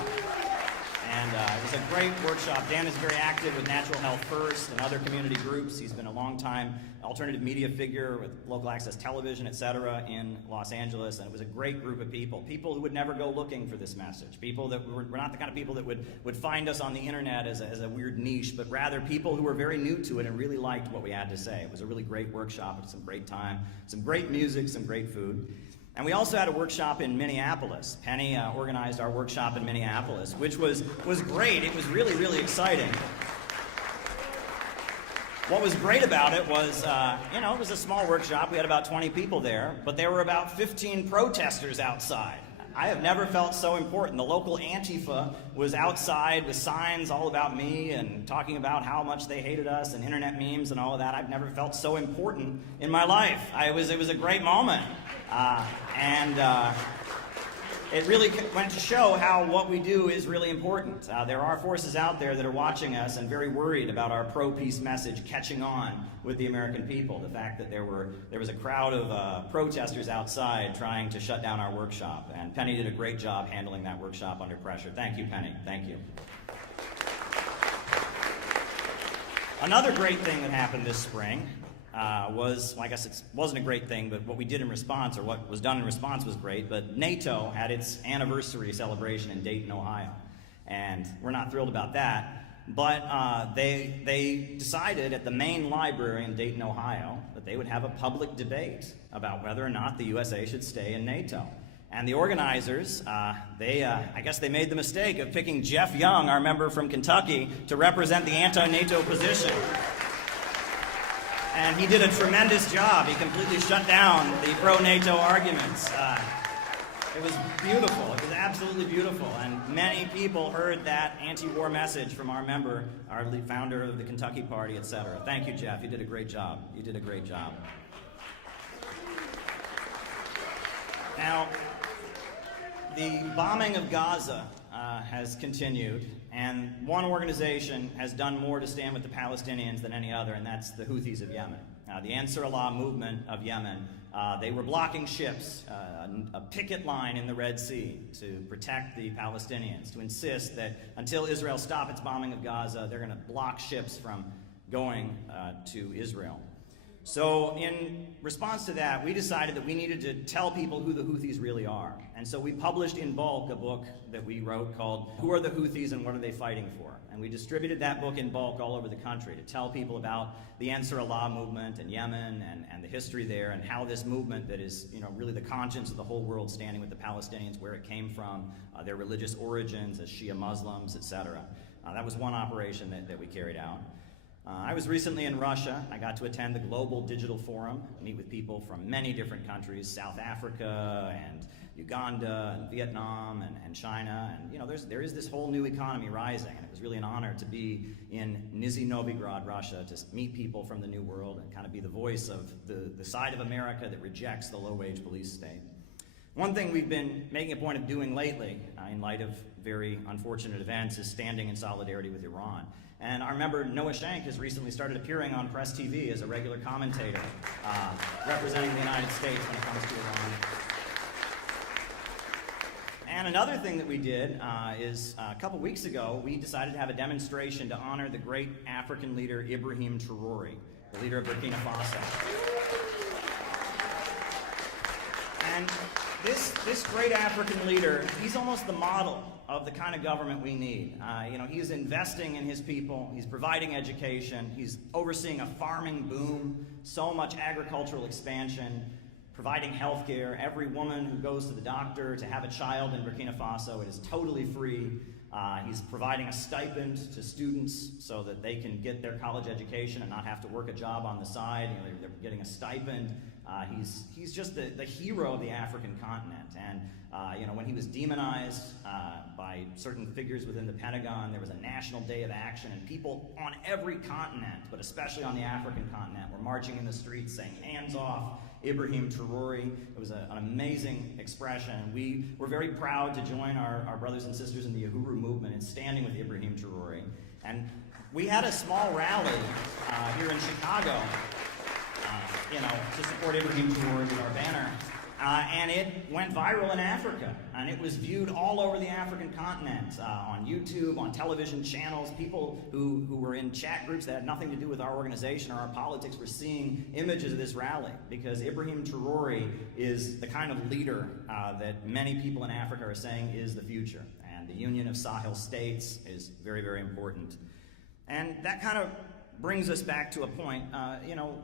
And it was a great workshop. Dan is very active with Natural Health First and other community groups. He's been a long-time alternative media figure with local access television, et cetera, in Los Angeles. And it was a great group of people who would never go looking for this message, people that were not the kind of people that would find us on the internet as a weird niche, but rather people who were very new to it and really liked what we had to say. It was a really great workshop. It was some great time, some great music, some great food. And we also had a workshop in Minneapolis. Penny organized our workshop in Minneapolis, which was great. It was really, really exciting. What was great about it was, it was a small workshop. We had about 20 people there, but there were about 15 protesters outside. I have never felt so important. The local Antifa was outside with signs all about me and talking about how much they hated us and internet memes and all of that. I've never felt so important in my life. It was a great moment. It really went to show how what we do is really important. There are forces out there that are watching us and very worried about our pro-peace message catching on with the American people. The fact that there was a crowd of protesters outside trying to shut down our workshop. And Penny did a great job handling that workshop under pressure. Thank you, Penny. Thank you. Another great thing that happened this spring I guess it wasn't a great thing, but what we did in response, or what was done in response, was great. But NATO had its anniversary celebration in Dayton, Ohio, and we're not thrilled about that. But they decided at the main library in Dayton, Ohio, that they would have a public debate about whether or not the USA should stay in NATO. And the organizers, I guess they made the mistake of picking Jeff Young, our member from Kentucky, to represent the anti-NATO position. And he did a tremendous job. He completely shut down the pro-NATO arguments. It was beautiful. It was absolutely beautiful. And many people heard that anti-war message from our member, our lead founder of the Kentucky Party, etc. Thank you, Jeff. You did a great job. You did a great job. Now, the bombing of Gaza has continued, and one organization has done more to stand with the Palestinians than any other, and that's the Houthis of Yemen. The Ansar Allah movement of Yemen, they were blocking ships, a picket line in the Red Sea to protect the Palestinians, to insist that until Israel stops its bombing of Gaza, they're going to block ships from going to Israel. So in response to that, we decided that we needed to tell people who the Houthis really are. And so we published in bulk a book that we wrote called Who Are the Houthis and What Are They Fighting For? And we distributed that book in bulk all over the country to tell people about the Ansar Allah movement in Yemen and the history there, and how this movement that is really the conscience of the whole world standing with the Palestinians, where it came from, their religious origins as Shia Muslims, etc. That was one operation that we carried out. I was recently in Russia. I got to attend the Global Digital Forum, meet with people from many different countries, South Africa and Uganda and Vietnam and China. And there is this whole new economy rising, and it was really an honor to be in Nizhny Novgorod, Russia, to meet people from the New World and kind of be the voice of the side of America that rejects the low-wage police state. One thing we've been making a point of doing lately, in light of very unfortunate events, is standing in solidarity with Iran. And our member Noah Shank has recently started appearing on Press TV as a regular commentator, representing the United States when it comes to Iran. And another thing that we did is a couple weeks ago, we decided to have a demonstration to honor the great African leader Ibrahim Traoré, the leader of Burkina Faso. And this great African leader, he's almost the model of the kind of government we need. He's investing in his people, he's providing education, he's overseeing a farming boom, so much agricultural expansion, providing health care. Every woman who goes to the doctor to have a child in Burkina Faso, it is totally free. He's providing a stipend to students so that they can get their college education and not have to work a job on the side. They're getting a stipend. He's just the hero of the African continent. And when he was demonized by certain figures within the Pentagon, there was a national day of action, and people on every continent, but especially on the African continent, were marching in the streets saying, "Hands off Ibrahim Traoré." It was an amazing expression. We were very proud to join our brothers and sisters in the Uhuru movement in standing with Ibrahim Traoré. And we had a small rally here in Chicago, to support Ibrahim Traoré with our banner. And it went viral in Africa, and it was viewed all over the African continent, on YouTube, on television channels. People who were in chat groups that had nothing to do with our organization or our politics were seeing images of this rally, because Ibrahim Traoré is the kind of leader that many people in Africa are saying is the future. And the Union of Sahel States is very, very important. And that kind of brings us back to a point,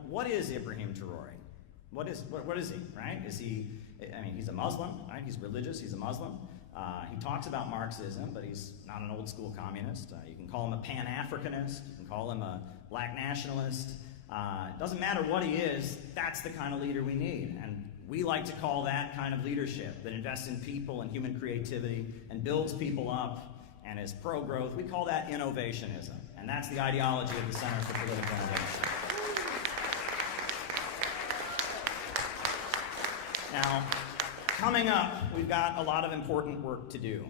what is Ibrahim Traoré? What is he, right? He's a Muslim, right? He's religious, he's a Muslim. He talks about Marxism, but he's not an old school communist. You can call him a Pan-Africanist, you can call him a black nationalist. It doesn't matter what he is, that's the kind of leader we need. And we like to call that kind of leadership that invests in people and human creativity and builds people up and is pro-growth. We call that innovationism. And that's the ideology of the Center for Political Innovation. Now, coming up, we've got a lot of important work to do.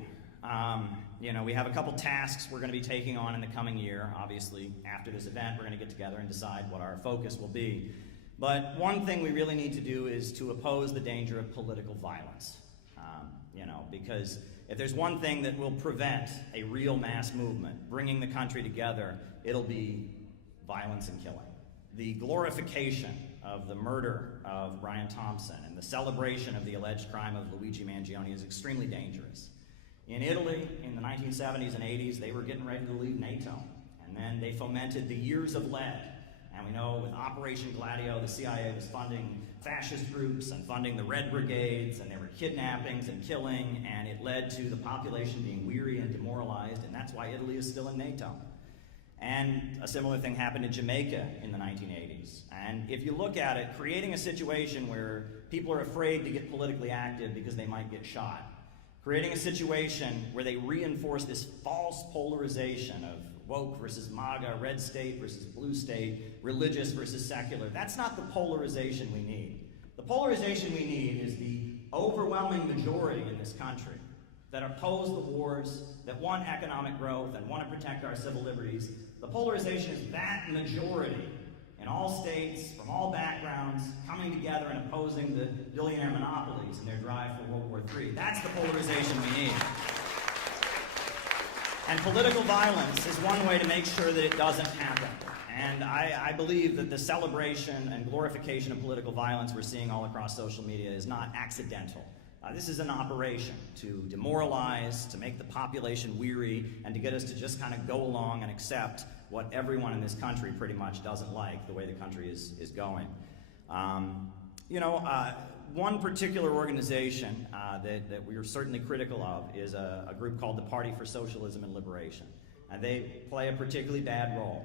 We have a couple tasks we're going to be taking on in the coming year. Obviously, after this event, we're going to get together and decide what our focus will be. But one thing we really need to do is to oppose the danger of political violence. Because if there's one thing that will prevent a real mass movement, bringing the country together, it'll be violence and killing. The glorification of the murder of Brian Thompson and the celebration of the alleged crime of Luigi Mangione is extremely dangerous. In Italy, in the 1970s and 80s, they were getting ready to leave NATO. And then they fomented the years of lead. And we know with Operation Gladio, the CIA was funding fascist groups and funding the Red Brigades, and there were kidnappings and killing, and it led to the population being weary and demoralized, and that's why Italy is still in NATO. And a similar thing happened in Jamaica in the 1980s. And if you look at it, creating a situation where people are afraid to get politically active because they might get shot, creating a situation where they reinforce this false polarization of woke versus MAGA, red state versus blue state, religious versus secular. That's not the polarization we need. The polarization we need is the overwhelming majority in this country that oppose the wars, that want economic growth, and want to protect our civil liberties. The polarization is that majority in all states, from all backgrounds, coming together and opposing the billionaire monopolies in their drive for World War III. That's the polarization we need. And political violence is one way to make sure that it doesn't happen. And I believe that the celebration and glorification of political violence we're seeing all across social media is not accidental. This is an operation to demoralize, to make the population weary, and to get us to just kind of go along and accept what everyone in this country pretty much doesn't like, the way the country is going. One particular organization that we are certainly critical of is a group called the Party for Socialism and Liberation. And they play a particularly bad role.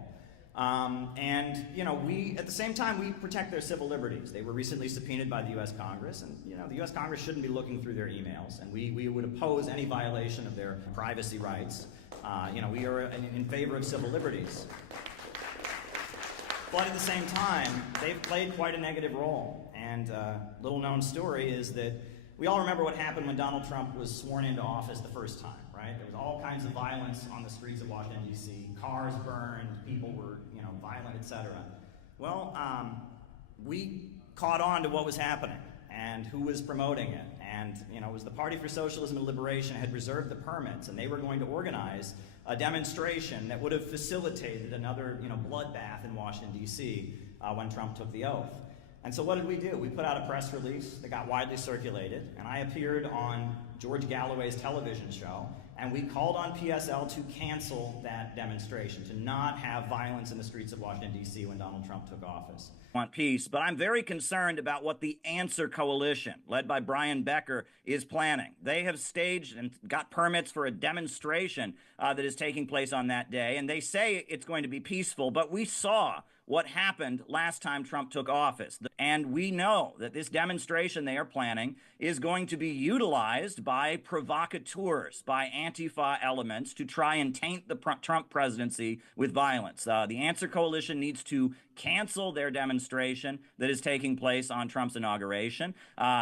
We, at the same time, we protect their civil liberties. They were recently subpoenaed by the U.S. Congress, and the U.S. Congress shouldn't be looking through their emails, and we would oppose any violation of their privacy rights. We are in favor of civil liberties. But at the same time, they've played quite a negative role. And a little known story is that we all remember what happened when Donald Trump was sworn into office the first time, right? There was all kinds of violence on the streets of Washington, D.C. Cars burned, people were, violent, etc. Well, we caught on to what was happening and who was promoting it. And, it was the Party for Socialism and Liberation had reserved the permits, and they were going to organize a demonstration that would have facilitated another, bloodbath in Washington, D.C. When Trump took the oath. And so what did we do? We put out a press release that got widely circulated, and I appeared on George Galloway's television show, and we called on PSL to cancel that demonstration, to not have violence in the streets of Washington, D.C. when Donald Trump took office. I want peace, but I'm very concerned about what the Answer Coalition, led by Brian Becker, is planning. They have staged and got permits for a demonstration that is taking place on that day, and they say it's going to be peaceful, but we saw what happened last time Trump took office. And we know that this demonstration they are planning is going to be utilized by provocateurs, by Antifa elements to try and taint the Trump presidency with violence. The Answer Coalition needs to cancel their demonstration that is taking place on Trump's inauguration.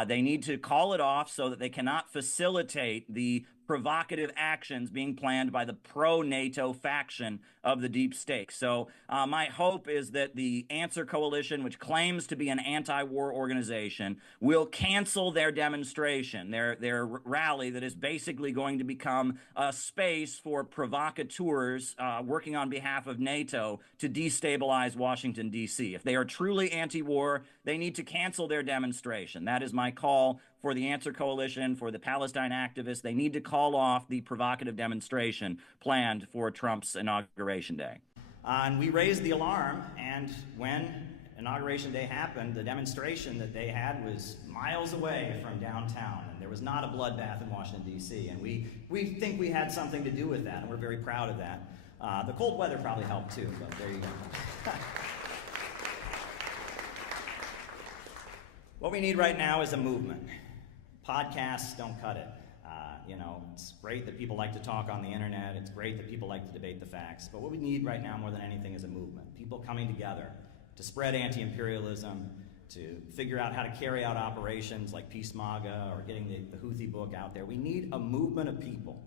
They need to call it off so that they cannot facilitate the provocative actions being planned by the pro-NATO faction of the deep state. So my hope is that the Answer Coalition, which claims to be an anti-war organization, will cancel their demonstration, their rally that is basically going to become a space for provocateurs working on behalf of NATO to destabilize Washington, D.C. If they are truly anti-war, they need to cancel their demonstration. That is my call for the Answer Coalition, for the Palestine activists. They need to call off the provocative demonstration planned for Trump's Inauguration Day. And we raised the alarm, and when Inauguration Day happened, the demonstration that they had was miles away from downtown, and there was not a bloodbath in Washington, D.C., and we think we had something to do with that, and we're very proud of that. The cold weather probably helped too, but there you go. What we need right now is a movement. Podcasts don't cut it. It's great that people like to talk on the internet. It's great that people like to debate the facts. But what we need right now more than anything is a movement. People coming together to spread anti-imperialism, to figure out how to carry out operations like Peace MAGA or getting the Houthi book out there. We need a movement of people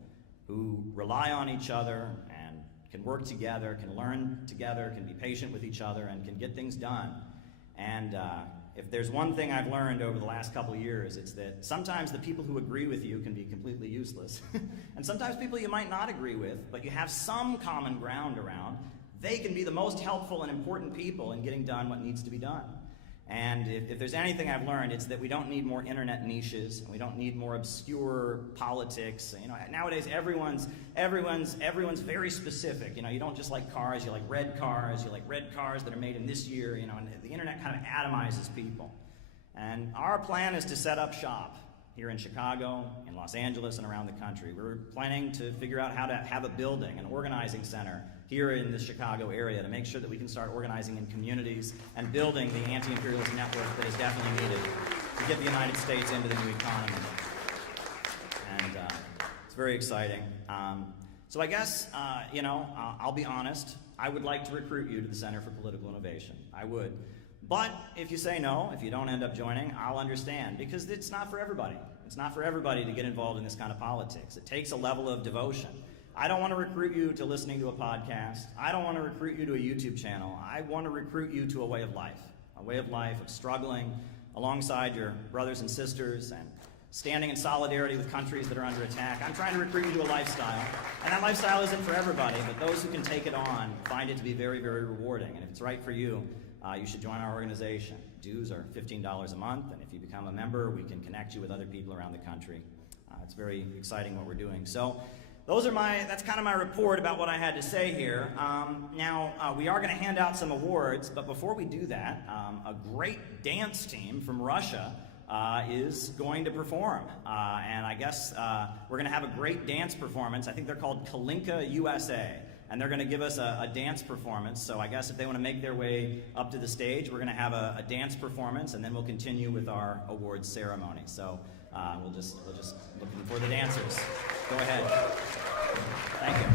who rely on each other and can work together, can learn together, can be patient with each other, and can get things done. And if there's one thing I've learned over the last couple of years, it's that sometimes the people who agree with you can be completely useless. And sometimes people you might not agree with, but you have some common ground around, they can be the most helpful and important people in getting done what needs to be done. And if there's anything I've learned, it's that we don't need more internet niches, and we don't need more obscure politics. Nowadays everyone's very specific. You don't just like cars, you like red cars that are made in this year, and the internet kind of atomizes people. And our plan is to set up shop here in Chicago, in Los Angeles, and around the country. We're planning to figure out how to have a building, an organizing center here in the Chicago area to make sure that we can start organizing in communities and building the anti-imperialist network that is definitely needed to get the United States into the new economy. And it's very exciting. So I guess, I'll be honest, I would like to recruit you to the Center for Political Innovation. I would. But if you say no, if you don't end up joining, I'll understand, because it's not for everybody. It's not for everybody to get involved in this kind of politics. It takes a level of devotion. I don't want to recruit you to listening to a podcast. I don't want to recruit you to a YouTube channel. I want to recruit you to a way of life of struggling alongside your brothers and sisters and standing in solidarity with countries that are under attack. I'm trying to recruit you to a lifestyle, and that lifestyle isn't for everybody, but those who can take it on find it to be very, very rewarding. And if it's right for you, you should join our organization. Dues are $15 a month, and if you become a member, we can connect you with other people around the country. It's very exciting what we're doing. So that's kind of my report about what I had to say here. Now, we are going to hand out some awards, but before we do that, a great dance team from Russia is going to perform. And I guess we're going to have a great dance performance. I think they're called Kalinka USA. And they're going to give us a dance performance. So I guess if they want to make their way up to the stage, we're going to have a dance performance, and then we'll continue with our awards ceremony. So we'll just looking for the dancers. Go ahead. Thank you.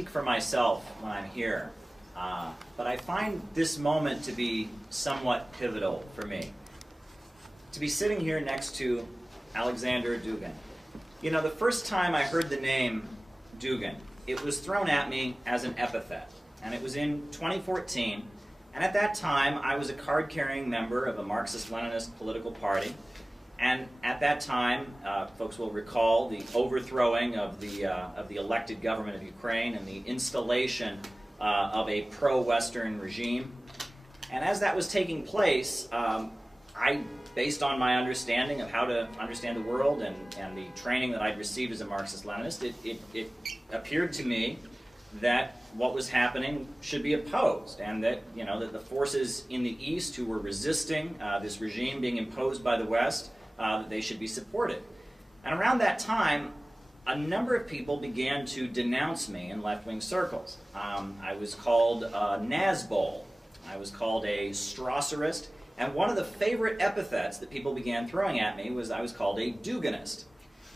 speak for myself when I'm here, but I find this moment to be somewhat pivotal for me. To be sitting here next to Alexander Dugin. You know, the first time I heard the name Dugin, it was thrown at me as an epithet, and it was in 2014, and at that time I was a card-carrying member of a Marxist-Leninist political party, and at that time, folks will recall the overthrowing of the elected government of Ukraine and the installation of a pro-Western regime. And as that was taking place, based on my understanding of how to understand the world and the training that I'd received as a Marxist-Leninist, it appeared to me that what was happening should be opposed, and that, you know, that the forces in the East who were resisting this regime being imposed by the West, that they should be supported. And around that time, a number of people began to denounce me in left-wing circles. I was called a Nazbol. I was called a Strasserist. And one of the favorite epithets that people began throwing at me was I was called a Duginist.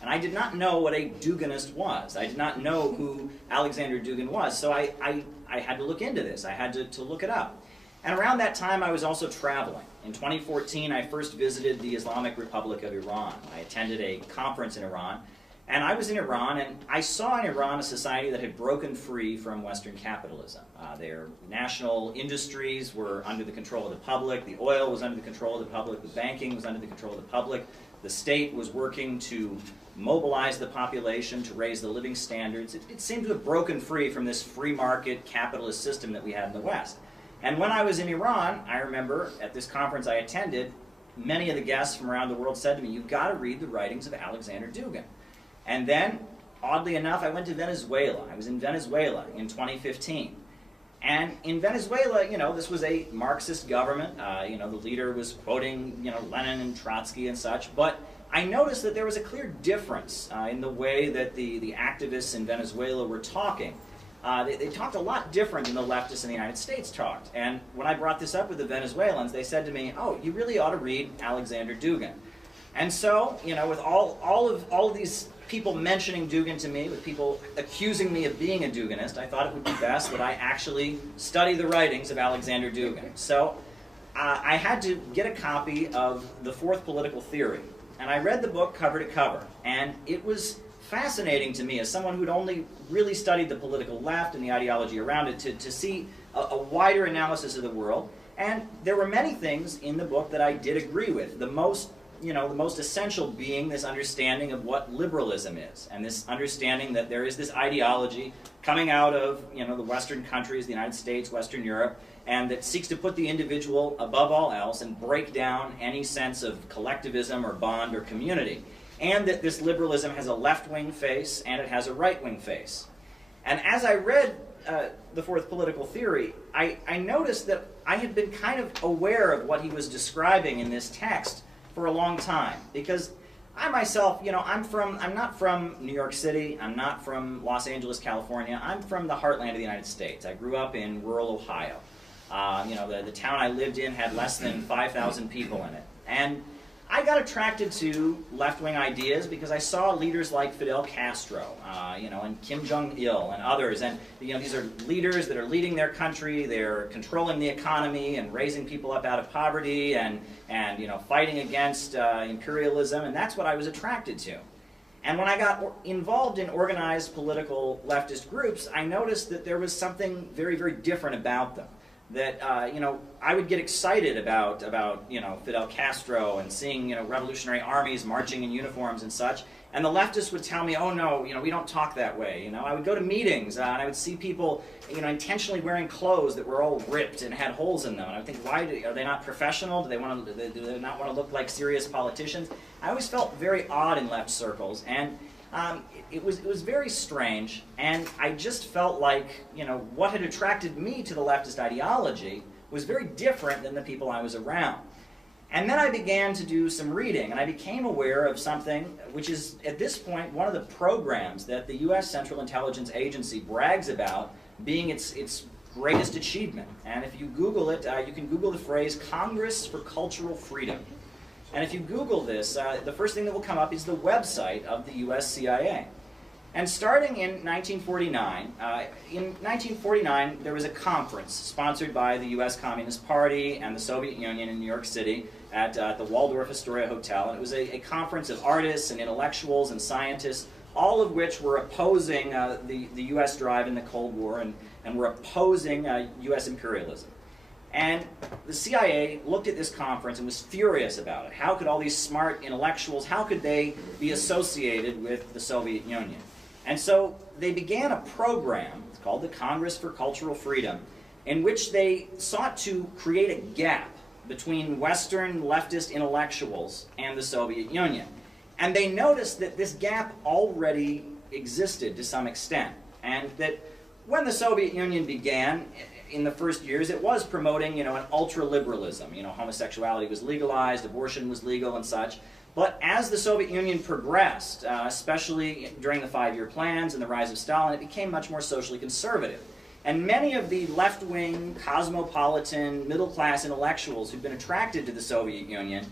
And I did not know what a Duginist was. I did not know who Alexander Dugin was. So I had to look into this. I had to look it up. And around that time, I was also traveling. In 2014, I first visited the Islamic Republic of Iran. I attended a conference in Iran. And I was in Iran, and I saw in Iran a society that had broken free from Western capitalism. Their national industries were under the control of the public. The oil was under the control of the public. The banking was under the control of the public. The state was working to mobilize the population to raise the living standards. It seemed to have broken free from this free market capitalist system that we had in the West. And when I was in Iran, I remember at this conference I attended, many of the guests from around the world said to me, "You've got to read the writings of Alexander Dugin." And then, oddly enough, I went to Venezuela. I was in Venezuela in 2015. And in Venezuela, you know, this was a Marxist government. You know, the leader was quoting, you know, Lenin and Trotsky and such. But I noticed that there was a clear difference in the way that the activists in Venezuela were talking. They talked a lot different than the leftists in the United States talked. And when I brought this up with the Venezuelans, they said to me, "Oh, you really ought to read Alexander Dugin." And so, you know, with all of these people mentioning Dugin to me, with people accusing me of being a Duginist, I thought it would be best that I actually study the writings of Alexander Dugin. So I had to get a copy of The Fourth Political Theory, and I read the book cover to cover, and it was fascinating to me as someone who'd only really studied the political left and the ideology around it to see a wider analysis of the world. And there were many things in the book that I did agree with. The most essential being this understanding of what liberalism is, and this understanding that there is this ideology coming out of, you know, the Western countries, the United States, Western Europe, and that seeks to put the individual above all else and break down any sense of collectivism or bond or community. And that this liberalism has a left-wing face and it has a right-wing face. And as I read The Fourth Political Theory, I noticed that I had been kind of aware of what he was describing in this text for a long time, because I myself, you know, I'm not from New York City, I'm not from Los Angeles, California, I'm from the heartland of the United States. I grew up in rural Ohio. You know, the town I lived in had less than 5,000 people in it. And I got attracted to left-wing ideas because I saw leaders like Fidel Castro, you know, and Kim Jong-il and others. And, you know, these are leaders that are leading their country, they're controlling the economy and raising people up out of poverty and you know, fighting against imperialism, and that's what I was attracted to. And when I got involved in organized political leftist groups, I noticed that there was something very, very different about them. That, you know, I would get excited about, you know, Fidel Castro and seeing, you know, revolutionary armies marching in uniforms and such. And the leftists would tell me, "Oh, no, you know, we don't talk that way." You know, I would go to meetings and I would see people, you know, intentionally wearing clothes that were all ripped and had holes in them. And I would think, are they not professional? Do they not want to look like serious politicians? I always felt very odd in left circles. And it was very strange, and I just felt like, you know, what had attracted me to the leftist ideology was very different than the people I was around. And then I began to do some reading, and I became aware of something which is, at this point, one of the programs that the U.S. Central Intelligence Agency brags about being its greatest achievement. And if you Google it, you can Google the phrase Congress for Cultural Freedom. And if you Google this, the first thing that will come up is the website of the U.S. CIA. And starting in 1949, there was a conference sponsored by the U.S. Communist Party and the Soviet Union in New York City at the Waldorf Astoria Hotel. And it was a conference of artists and intellectuals and scientists, all of which were opposing the U.S. drive in the Cold War and were opposing U.S. imperialism. And the CIA looked at this conference and was furious about it. How could all these smart intellectuals, how could they be associated with the Soviet Union? And so they began a program, it's called the Congress for Cultural Freedom, in which they sought to create a gap between Western leftist intellectuals and the Soviet Union. And they noticed that this gap already existed to some extent, and that when the Soviet Union began, in the first years, it was promoting, an ultra-liberalism. Homosexuality was legalized, abortion was legal and such. But as the Soviet Union progressed, especially during the 5-year plans and the rise of Stalin, it became much more socially conservative. And many of the left-wing, cosmopolitan, middle-class intellectuals who'd been attracted to the Soviet Union,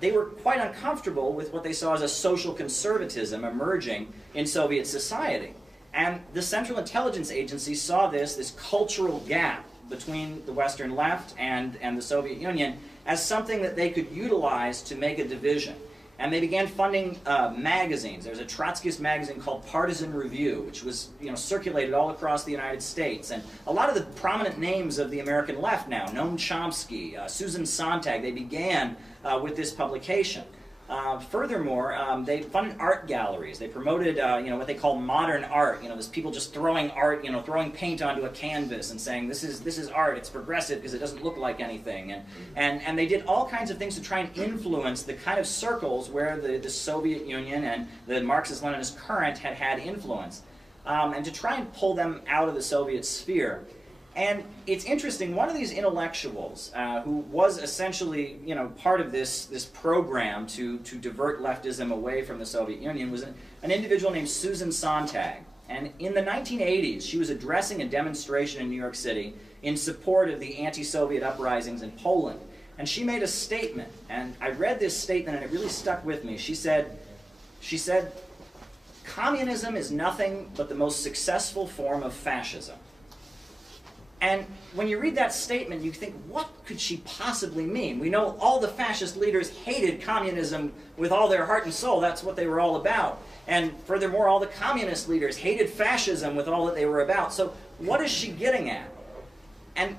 they were quite uncomfortable with what they saw as a social conservatism emerging in Soviet society. And the Central Intelligence Agency saw this cultural gap between the Western left and the Soviet Union as something that they could utilize to make a division. And they began funding magazines. There's a Trotskyist magazine called Partisan Review, which was circulated all across the United States. And a lot of the prominent names of the American left now, Noam Chomsky, Susan Sontag, they began with this publication. Furthermore, they funded art galleries. They promoted, what they call modern art. There's people just throwing art, throwing paint onto a canvas and saying this is art. It's progressive because it doesn't look like anything. And they did all kinds of things to try and influence the kind of circles where the Soviet Union and the Marxist-Leninist current had influence, and to try and pull them out of the Soviet sphere. And it's interesting, one of these intellectuals who was essentially, part of this program to divert leftism away from the Soviet Union was an individual named Susan Sontag. And in the 1980s, she was addressing a demonstration in New York City in support of the anti-Soviet uprisings in Poland. And she made a statement, and I read this statement and it really stuck with me. She said, "Communism is nothing but the most successful form of fascism." And when you read that statement, you think, what could she possibly mean? We know all the fascist leaders hated communism with all their heart and soul. That's what they were all about. And furthermore, all the communist leaders hated fascism with all that they were about. So what is she getting at? And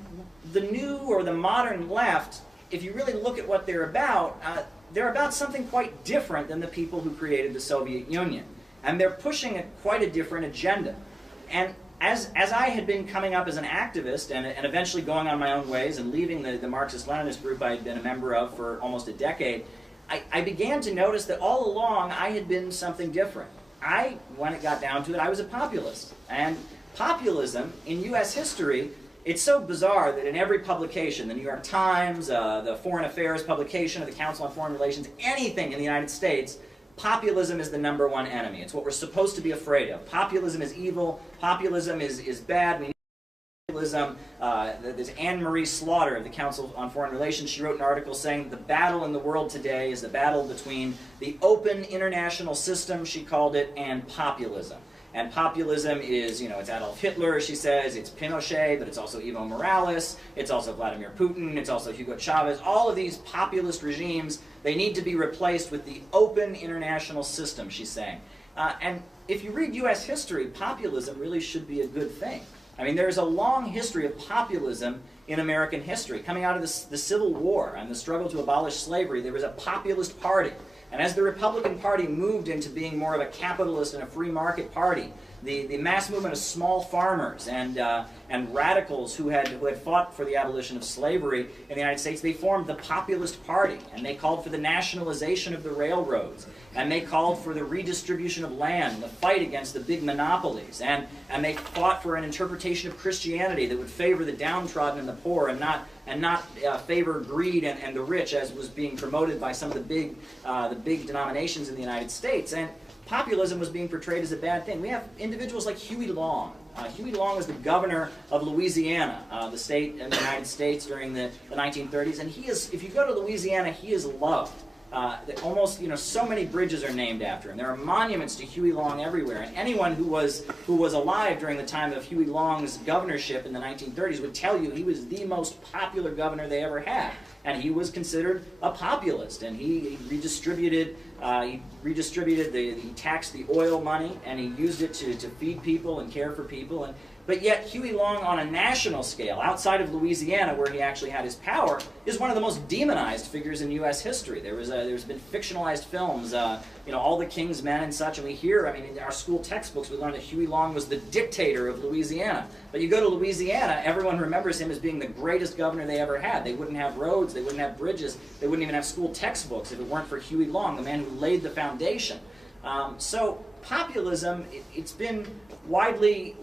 the new or the modern left, if you really look at what they're about something quite different than the people who created the Soviet Union. And they're pushing quite a different agenda. And as I had been coming up as an activist and eventually going on my own ways and leaving the Marxist-Leninist group I had been a member of for almost a decade, I began to notice that all along I had been something different. When it got down to it, I was a populist. And populism in U.S. history, it's so bizarre that in every publication, the New York Times, the Foreign Affairs publication of the Council on Foreign Relations, anything in the United States, populism is the #1 enemy. It's what we're supposed to be afraid of. Populism is evil. Populism is bad. We need populism. There's Anne-Marie Slaughter of the Council on Foreign Relations. She wrote an article saying the battle in the world today is the battle between the open international system, she called it, and populism. And populism is, it's Adolf Hitler, she says, it's Pinochet, but it's also Evo Morales, it's also Vladimir Putin, it's also Hugo Chavez. All of these populist regimes, they need to be replaced with the open international system, she's saying. And if you read U.S. history, populism really should be a good thing. I mean, there's a long history of populism in American history. Coming out of the Civil War and the struggle to abolish slavery, there was a populist party. And as the Republican Party moved into being more of a capitalist and a free market party, the mass movement of small farmers and radicals who had fought for the abolition of slavery in the United States, they formed the Populist Party, and they called for the nationalization of the railroads, and they called for the redistribution of land, and the fight against the big monopolies, and they fought for an interpretation of Christianity that would favor the downtrodden and the poor, and not favor greed and the rich, as was being promoted by some of the big denominations in the United States. And populism was being portrayed as a bad thing. We have individuals like Huey Long. Huey Long was the governor of Louisiana, the state in the United States during the 1930s. And he is, if you go to Louisiana, he is loved. that almost, so many bridges are named after him. There are monuments to Huey Long everywhere, and anyone who was alive during the time of Huey Long's governorship in the 1930s would tell you he was the most popular governor they ever had, and he was considered a populist, and he redistributed he taxed the oil money, and he used it to feed people and care for people, but yet Huey Long on a national scale, outside of Louisiana where he actually had his power, is one of the most demonized figures in U.S. history. There's been fictionalized films, All the King's Men and such, and we hear, in our school textbooks we learn that Huey Long was the dictator of Louisiana. But you go to Louisiana, everyone remembers him as being the greatest governor they ever had. They wouldn't have roads, they wouldn't have bridges, they wouldn't even have school textbooks if it weren't for Huey Long, the man who laid the foundation. So populism, it's been widely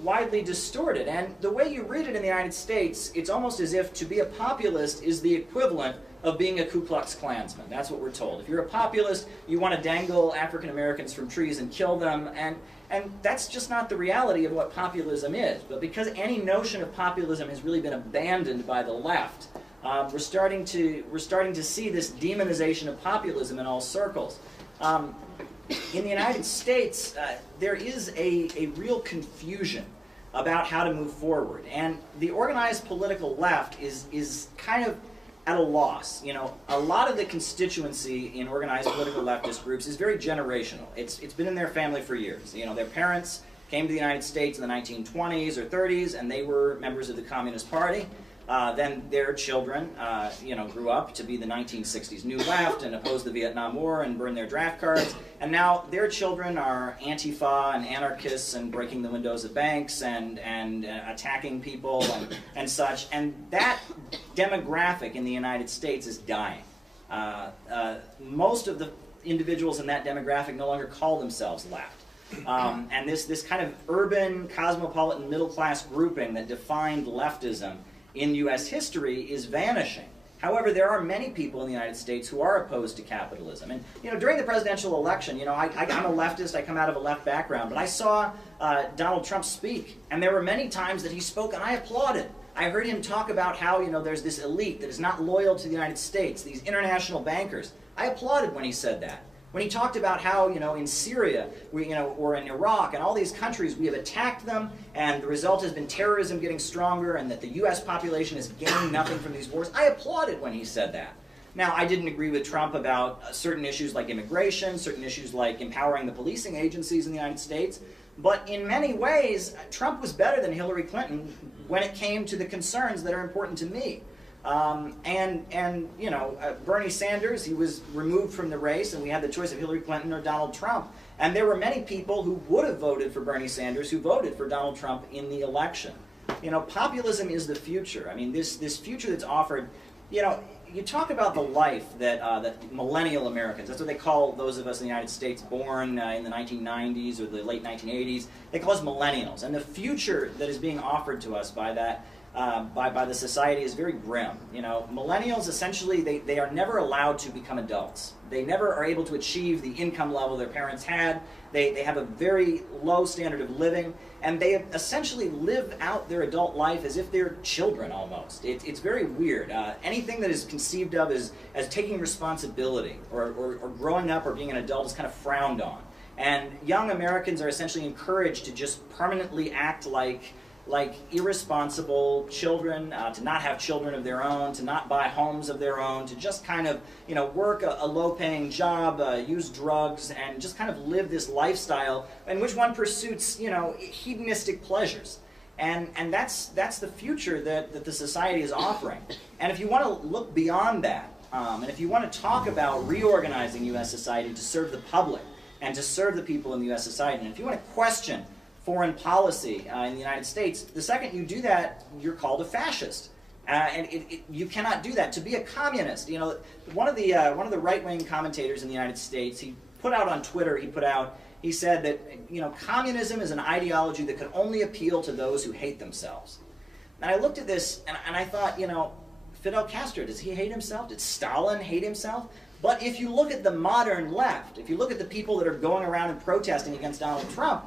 distorted, and the way you read it in the United States, it's almost as if to be a populist is the equivalent of being a Ku Klux Klansman. That's what we're told. If you're a populist, you want to dangle African Americans from trees and kill them, and that's just not the reality of what populism is. But because any notion of populism has really been abandoned by the left, we're starting to see this demonization of populism in all circles. In the United States, there is a real confusion about how to move forward, and the organized political left is kind of at a loss. A lot of the constituency in organized political leftist groups is very generational. It's been in their family for years. Their parents came to the United States in the 1920s or 30s, and they were members of the Communist Party. Then their children, grew up to be the 1960s New Left and opposed the Vietnam War and burned their draft cards. And now their children are Antifa and anarchists and breaking the windows of banks and attacking people and such. And that demographic in the United States is dying. Most of the individuals in that demographic no longer call themselves left. And this kind of urban, cosmopolitan, middle-class grouping that defined leftism in U.S. history is vanishing. However, there are many people in the United States who are opposed to capitalism. And during the presidential election, I'm a leftist, I come out of a left background, but I saw Donald Trump speak, and there were many times that he spoke and I applauded. I heard him talk about how, there's this elite that is not loyal to the United States, these international bankers. I applauded when he said that. When he talked about how, in Syria, or in Iraq and all these countries, we have attacked them, and the result has been terrorism getting stronger, and that the U.S. population is gaining nothing from these wars. I applauded when he said that. Now, I didn't agree with Trump about certain issues like immigration, certain issues like empowering the policing agencies in the United States, but in many ways, Trump was better than Hillary Clinton when it came to the concerns that are important to me. Bernie Sanders, he was removed from the race, and we had the choice of Hillary Clinton or Donald Trump. And there were many people who would have voted for Bernie Sanders who voted for Donald Trump in the election. Populism is the future. This future that's offered, you talk about the life that millennial Americans, that's what they call those of us in the United States born in the 1990s or the late 1980s, they call us millennials. And the future that is being offered to us by that by the society is very grim. Millennials essentially, they are never allowed to become adults. They never are able to achieve the income level their parents had. They have a very low standard of living, and they essentially live out their adult life as if they're children almost. It's very weird. Anything that is conceived of as taking responsibility or growing up or being an adult is kind of frowned on. And young Americans are essentially encouraged to just permanently act like irresponsible children, to not have children of their own, to not buy homes of their own, to just kind of, work a low-paying job, use drugs, and just kind of live this lifestyle in which one pursues, hedonistic pleasures. And that's the future that the society is offering. And if you want to look beyond that, and if you want to talk about reorganizing U.S. society to serve the public and to serve the people in the U.S. society, and if you want to question foreign policy in the United States, the second you do that, you're called a fascist. And you cannot do that. To be a communist, one of the right-wing commentators in the United States, he put out on Twitter, he said that, communism is an ideology that can only appeal to those who hate themselves. And I looked at this and I thought, Fidel Castro, does he hate himself? Did Stalin hate himself? But if you look at the modern left, if you look at the people that are going around and protesting against Donald Trump,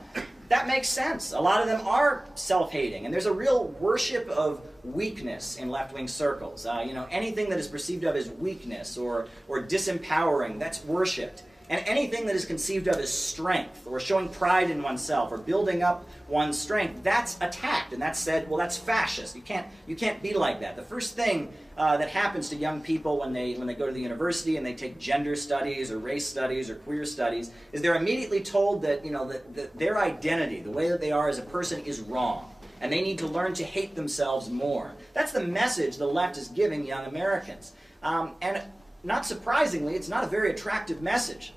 that makes sense. A lot of them are self-hating, and there's a real worship of weakness in left-wing circles. Anything that is perceived of as weakness or disempowering, that's worshipped. And anything that is conceived of as strength or showing pride in oneself or building up one's strength, that's attacked, and that's said, well, that's fascist. You can't be like that. The first thing that happens to young people when they go to the university and they take gender studies or race studies or queer studies is they're immediately told that that their identity, the way that they are as a person, is wrong, and they need to learn to hate themselves more. That's the message the left is giving young Americans, and not surprisingly, it's not a very attractive message.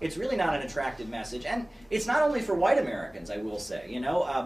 It's really not an attractive message. And it's not only for white Americans, I will say.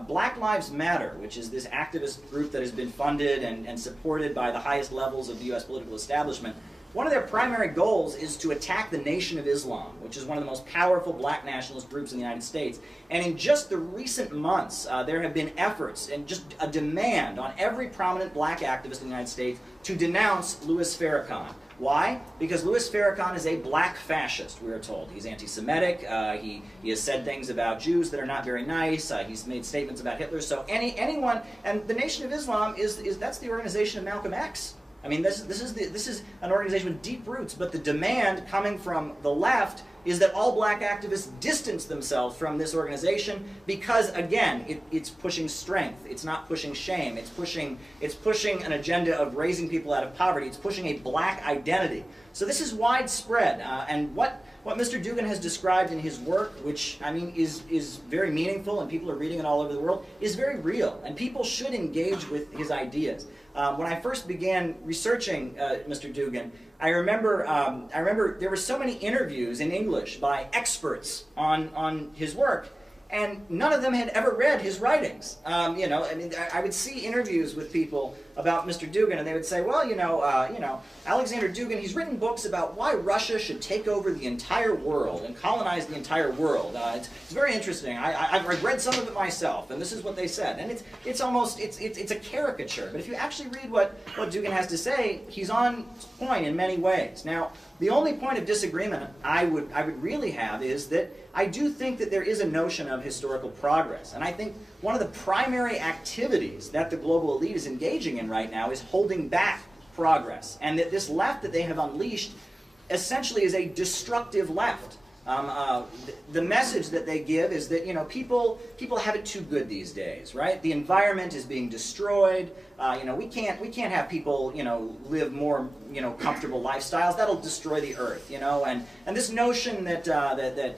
Black Lives Matter, which is this activist group that has been funded and supported by the highest levels of the U.S. political establishment, one of their primary goals is to attack the Nation of Islam, which is one of the most powerful black nationalist groups in the United States. And in just the recent months, there have been efforts and just a demand on every prominent black activist in the United States to denounce Louis Farrakhan. Why? Because Louis Farrakhan is a black fascist, we are told. He's anti-Semitic. He has said things about Jews that are not very nice. He's made statements about Hitler. So anyone, and the Nation of Islam that's the organization of Malcolm X. I mean, this is an organization with deep roots, but the demand coming from the left is that all black activists distance themselves from this organization because, again, it's pushing strength. It's not pushing shame. It's pushing an agenda of raising people out of poverty. It's pushing a black identity. So this is widespread, and what Mr. Dugan has described in his work, which I mean is very meaningful, and people are reading it all over the world, is very real, and people should engage with his ideas. When I first began researching Mr. Dugan, I remember there were so many interviews in English by experts on his work, and none of them had ever read his writings. I would see interviews with people about Mr. Dugan, and they would say, well, Alexander Dugan, he's written books about why Russia should take over the entire world and colonize the entire world. It's very interesting. I've read some of it myself, and this is what they said. And it's almost a caricature. But if you actually read what Dugan has to say, he's on point in many ways. Now, the only point of disagreement I would really have is that I do think that there is a notion of historical progress. And I think one of the primary activities that the global elite is engaging in right now is holding back progress. And that this left that they have unleashed essentially is a destructive left. The message that they give is that people have it too good these days, right? The environment is being destroyed. We can't have people live more comfortable lifestyles. That'll destroy the earth. And this notion that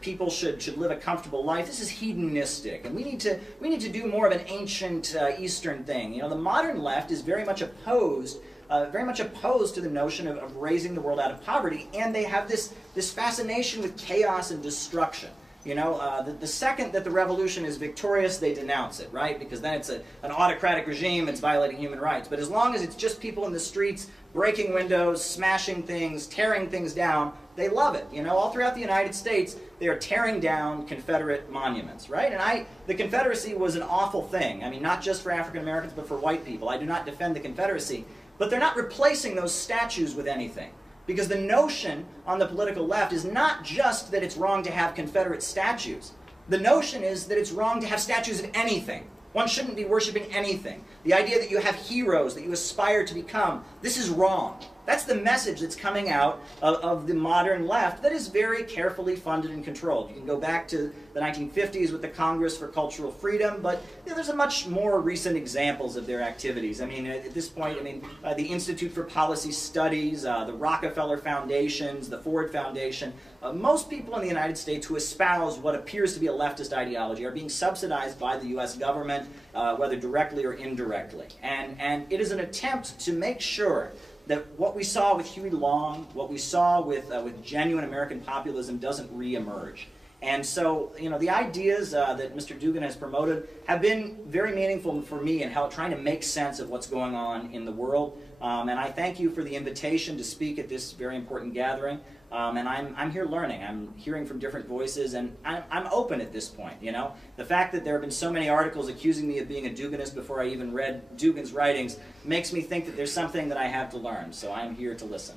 people should live a comfortable life, this is hedonistic, and we need to do more of an ancient Eastern thing. The modern left is very much opposed to the notion of raising the world out of poverty, and they have this fascination with chaos and destruction. The second that the revolution is victorious, they denounce it, right? Because then it's an autocratic regime, it's violating human rights. But as long as it's just people in the streets breaking windows, smashing things, tearing things down, they love it. All throughout the United States, they are tearing down Confederate monuments, right? And the Confederacy was an awful thing. I mean, not just for African Americans, but for white people. I do not defend the Confederacy. But they're not replacing those statues with anything. Because the notion on the political left is not just that it's wrong to have Confederate statues. The notion is that it's wrong to have statues of anything. One shouldn't be worshiping anything. The idea that you have heroes that you aspire to become, this is wrong. That's the message that's coming out of the modern left that is very carefully funded and controlled. You can go back to the 1950s with the Congress for Cultural Freedom, but there's a much more recent examples of their activities. I mean, at this point, the Institute for Policy Studies, the Rockefeller Foundations, the Ford Foundation, most people in the United States who espouse what appears to be a leftist ideology are being subsidized by the U.S. government, whether directly or indirectly. And it is an attempt to make sure that what we saw with Huey Long, what we saw with genuine American populism doesn't reemerge. And so, the ideas that Mr. Dugan has promoted have been very meaningful for me in trying to make sense of what's going on in the world. And I thank you for the invitation to speak at this very important gathering. And I'm here learning. I'm hearing from different voices, and I'm open at this point. The fact that there have been so many articles accusing me of being a Duganist before I even read Dugan's writings makes me think that there's something that I have to learn. So I'm here to listen.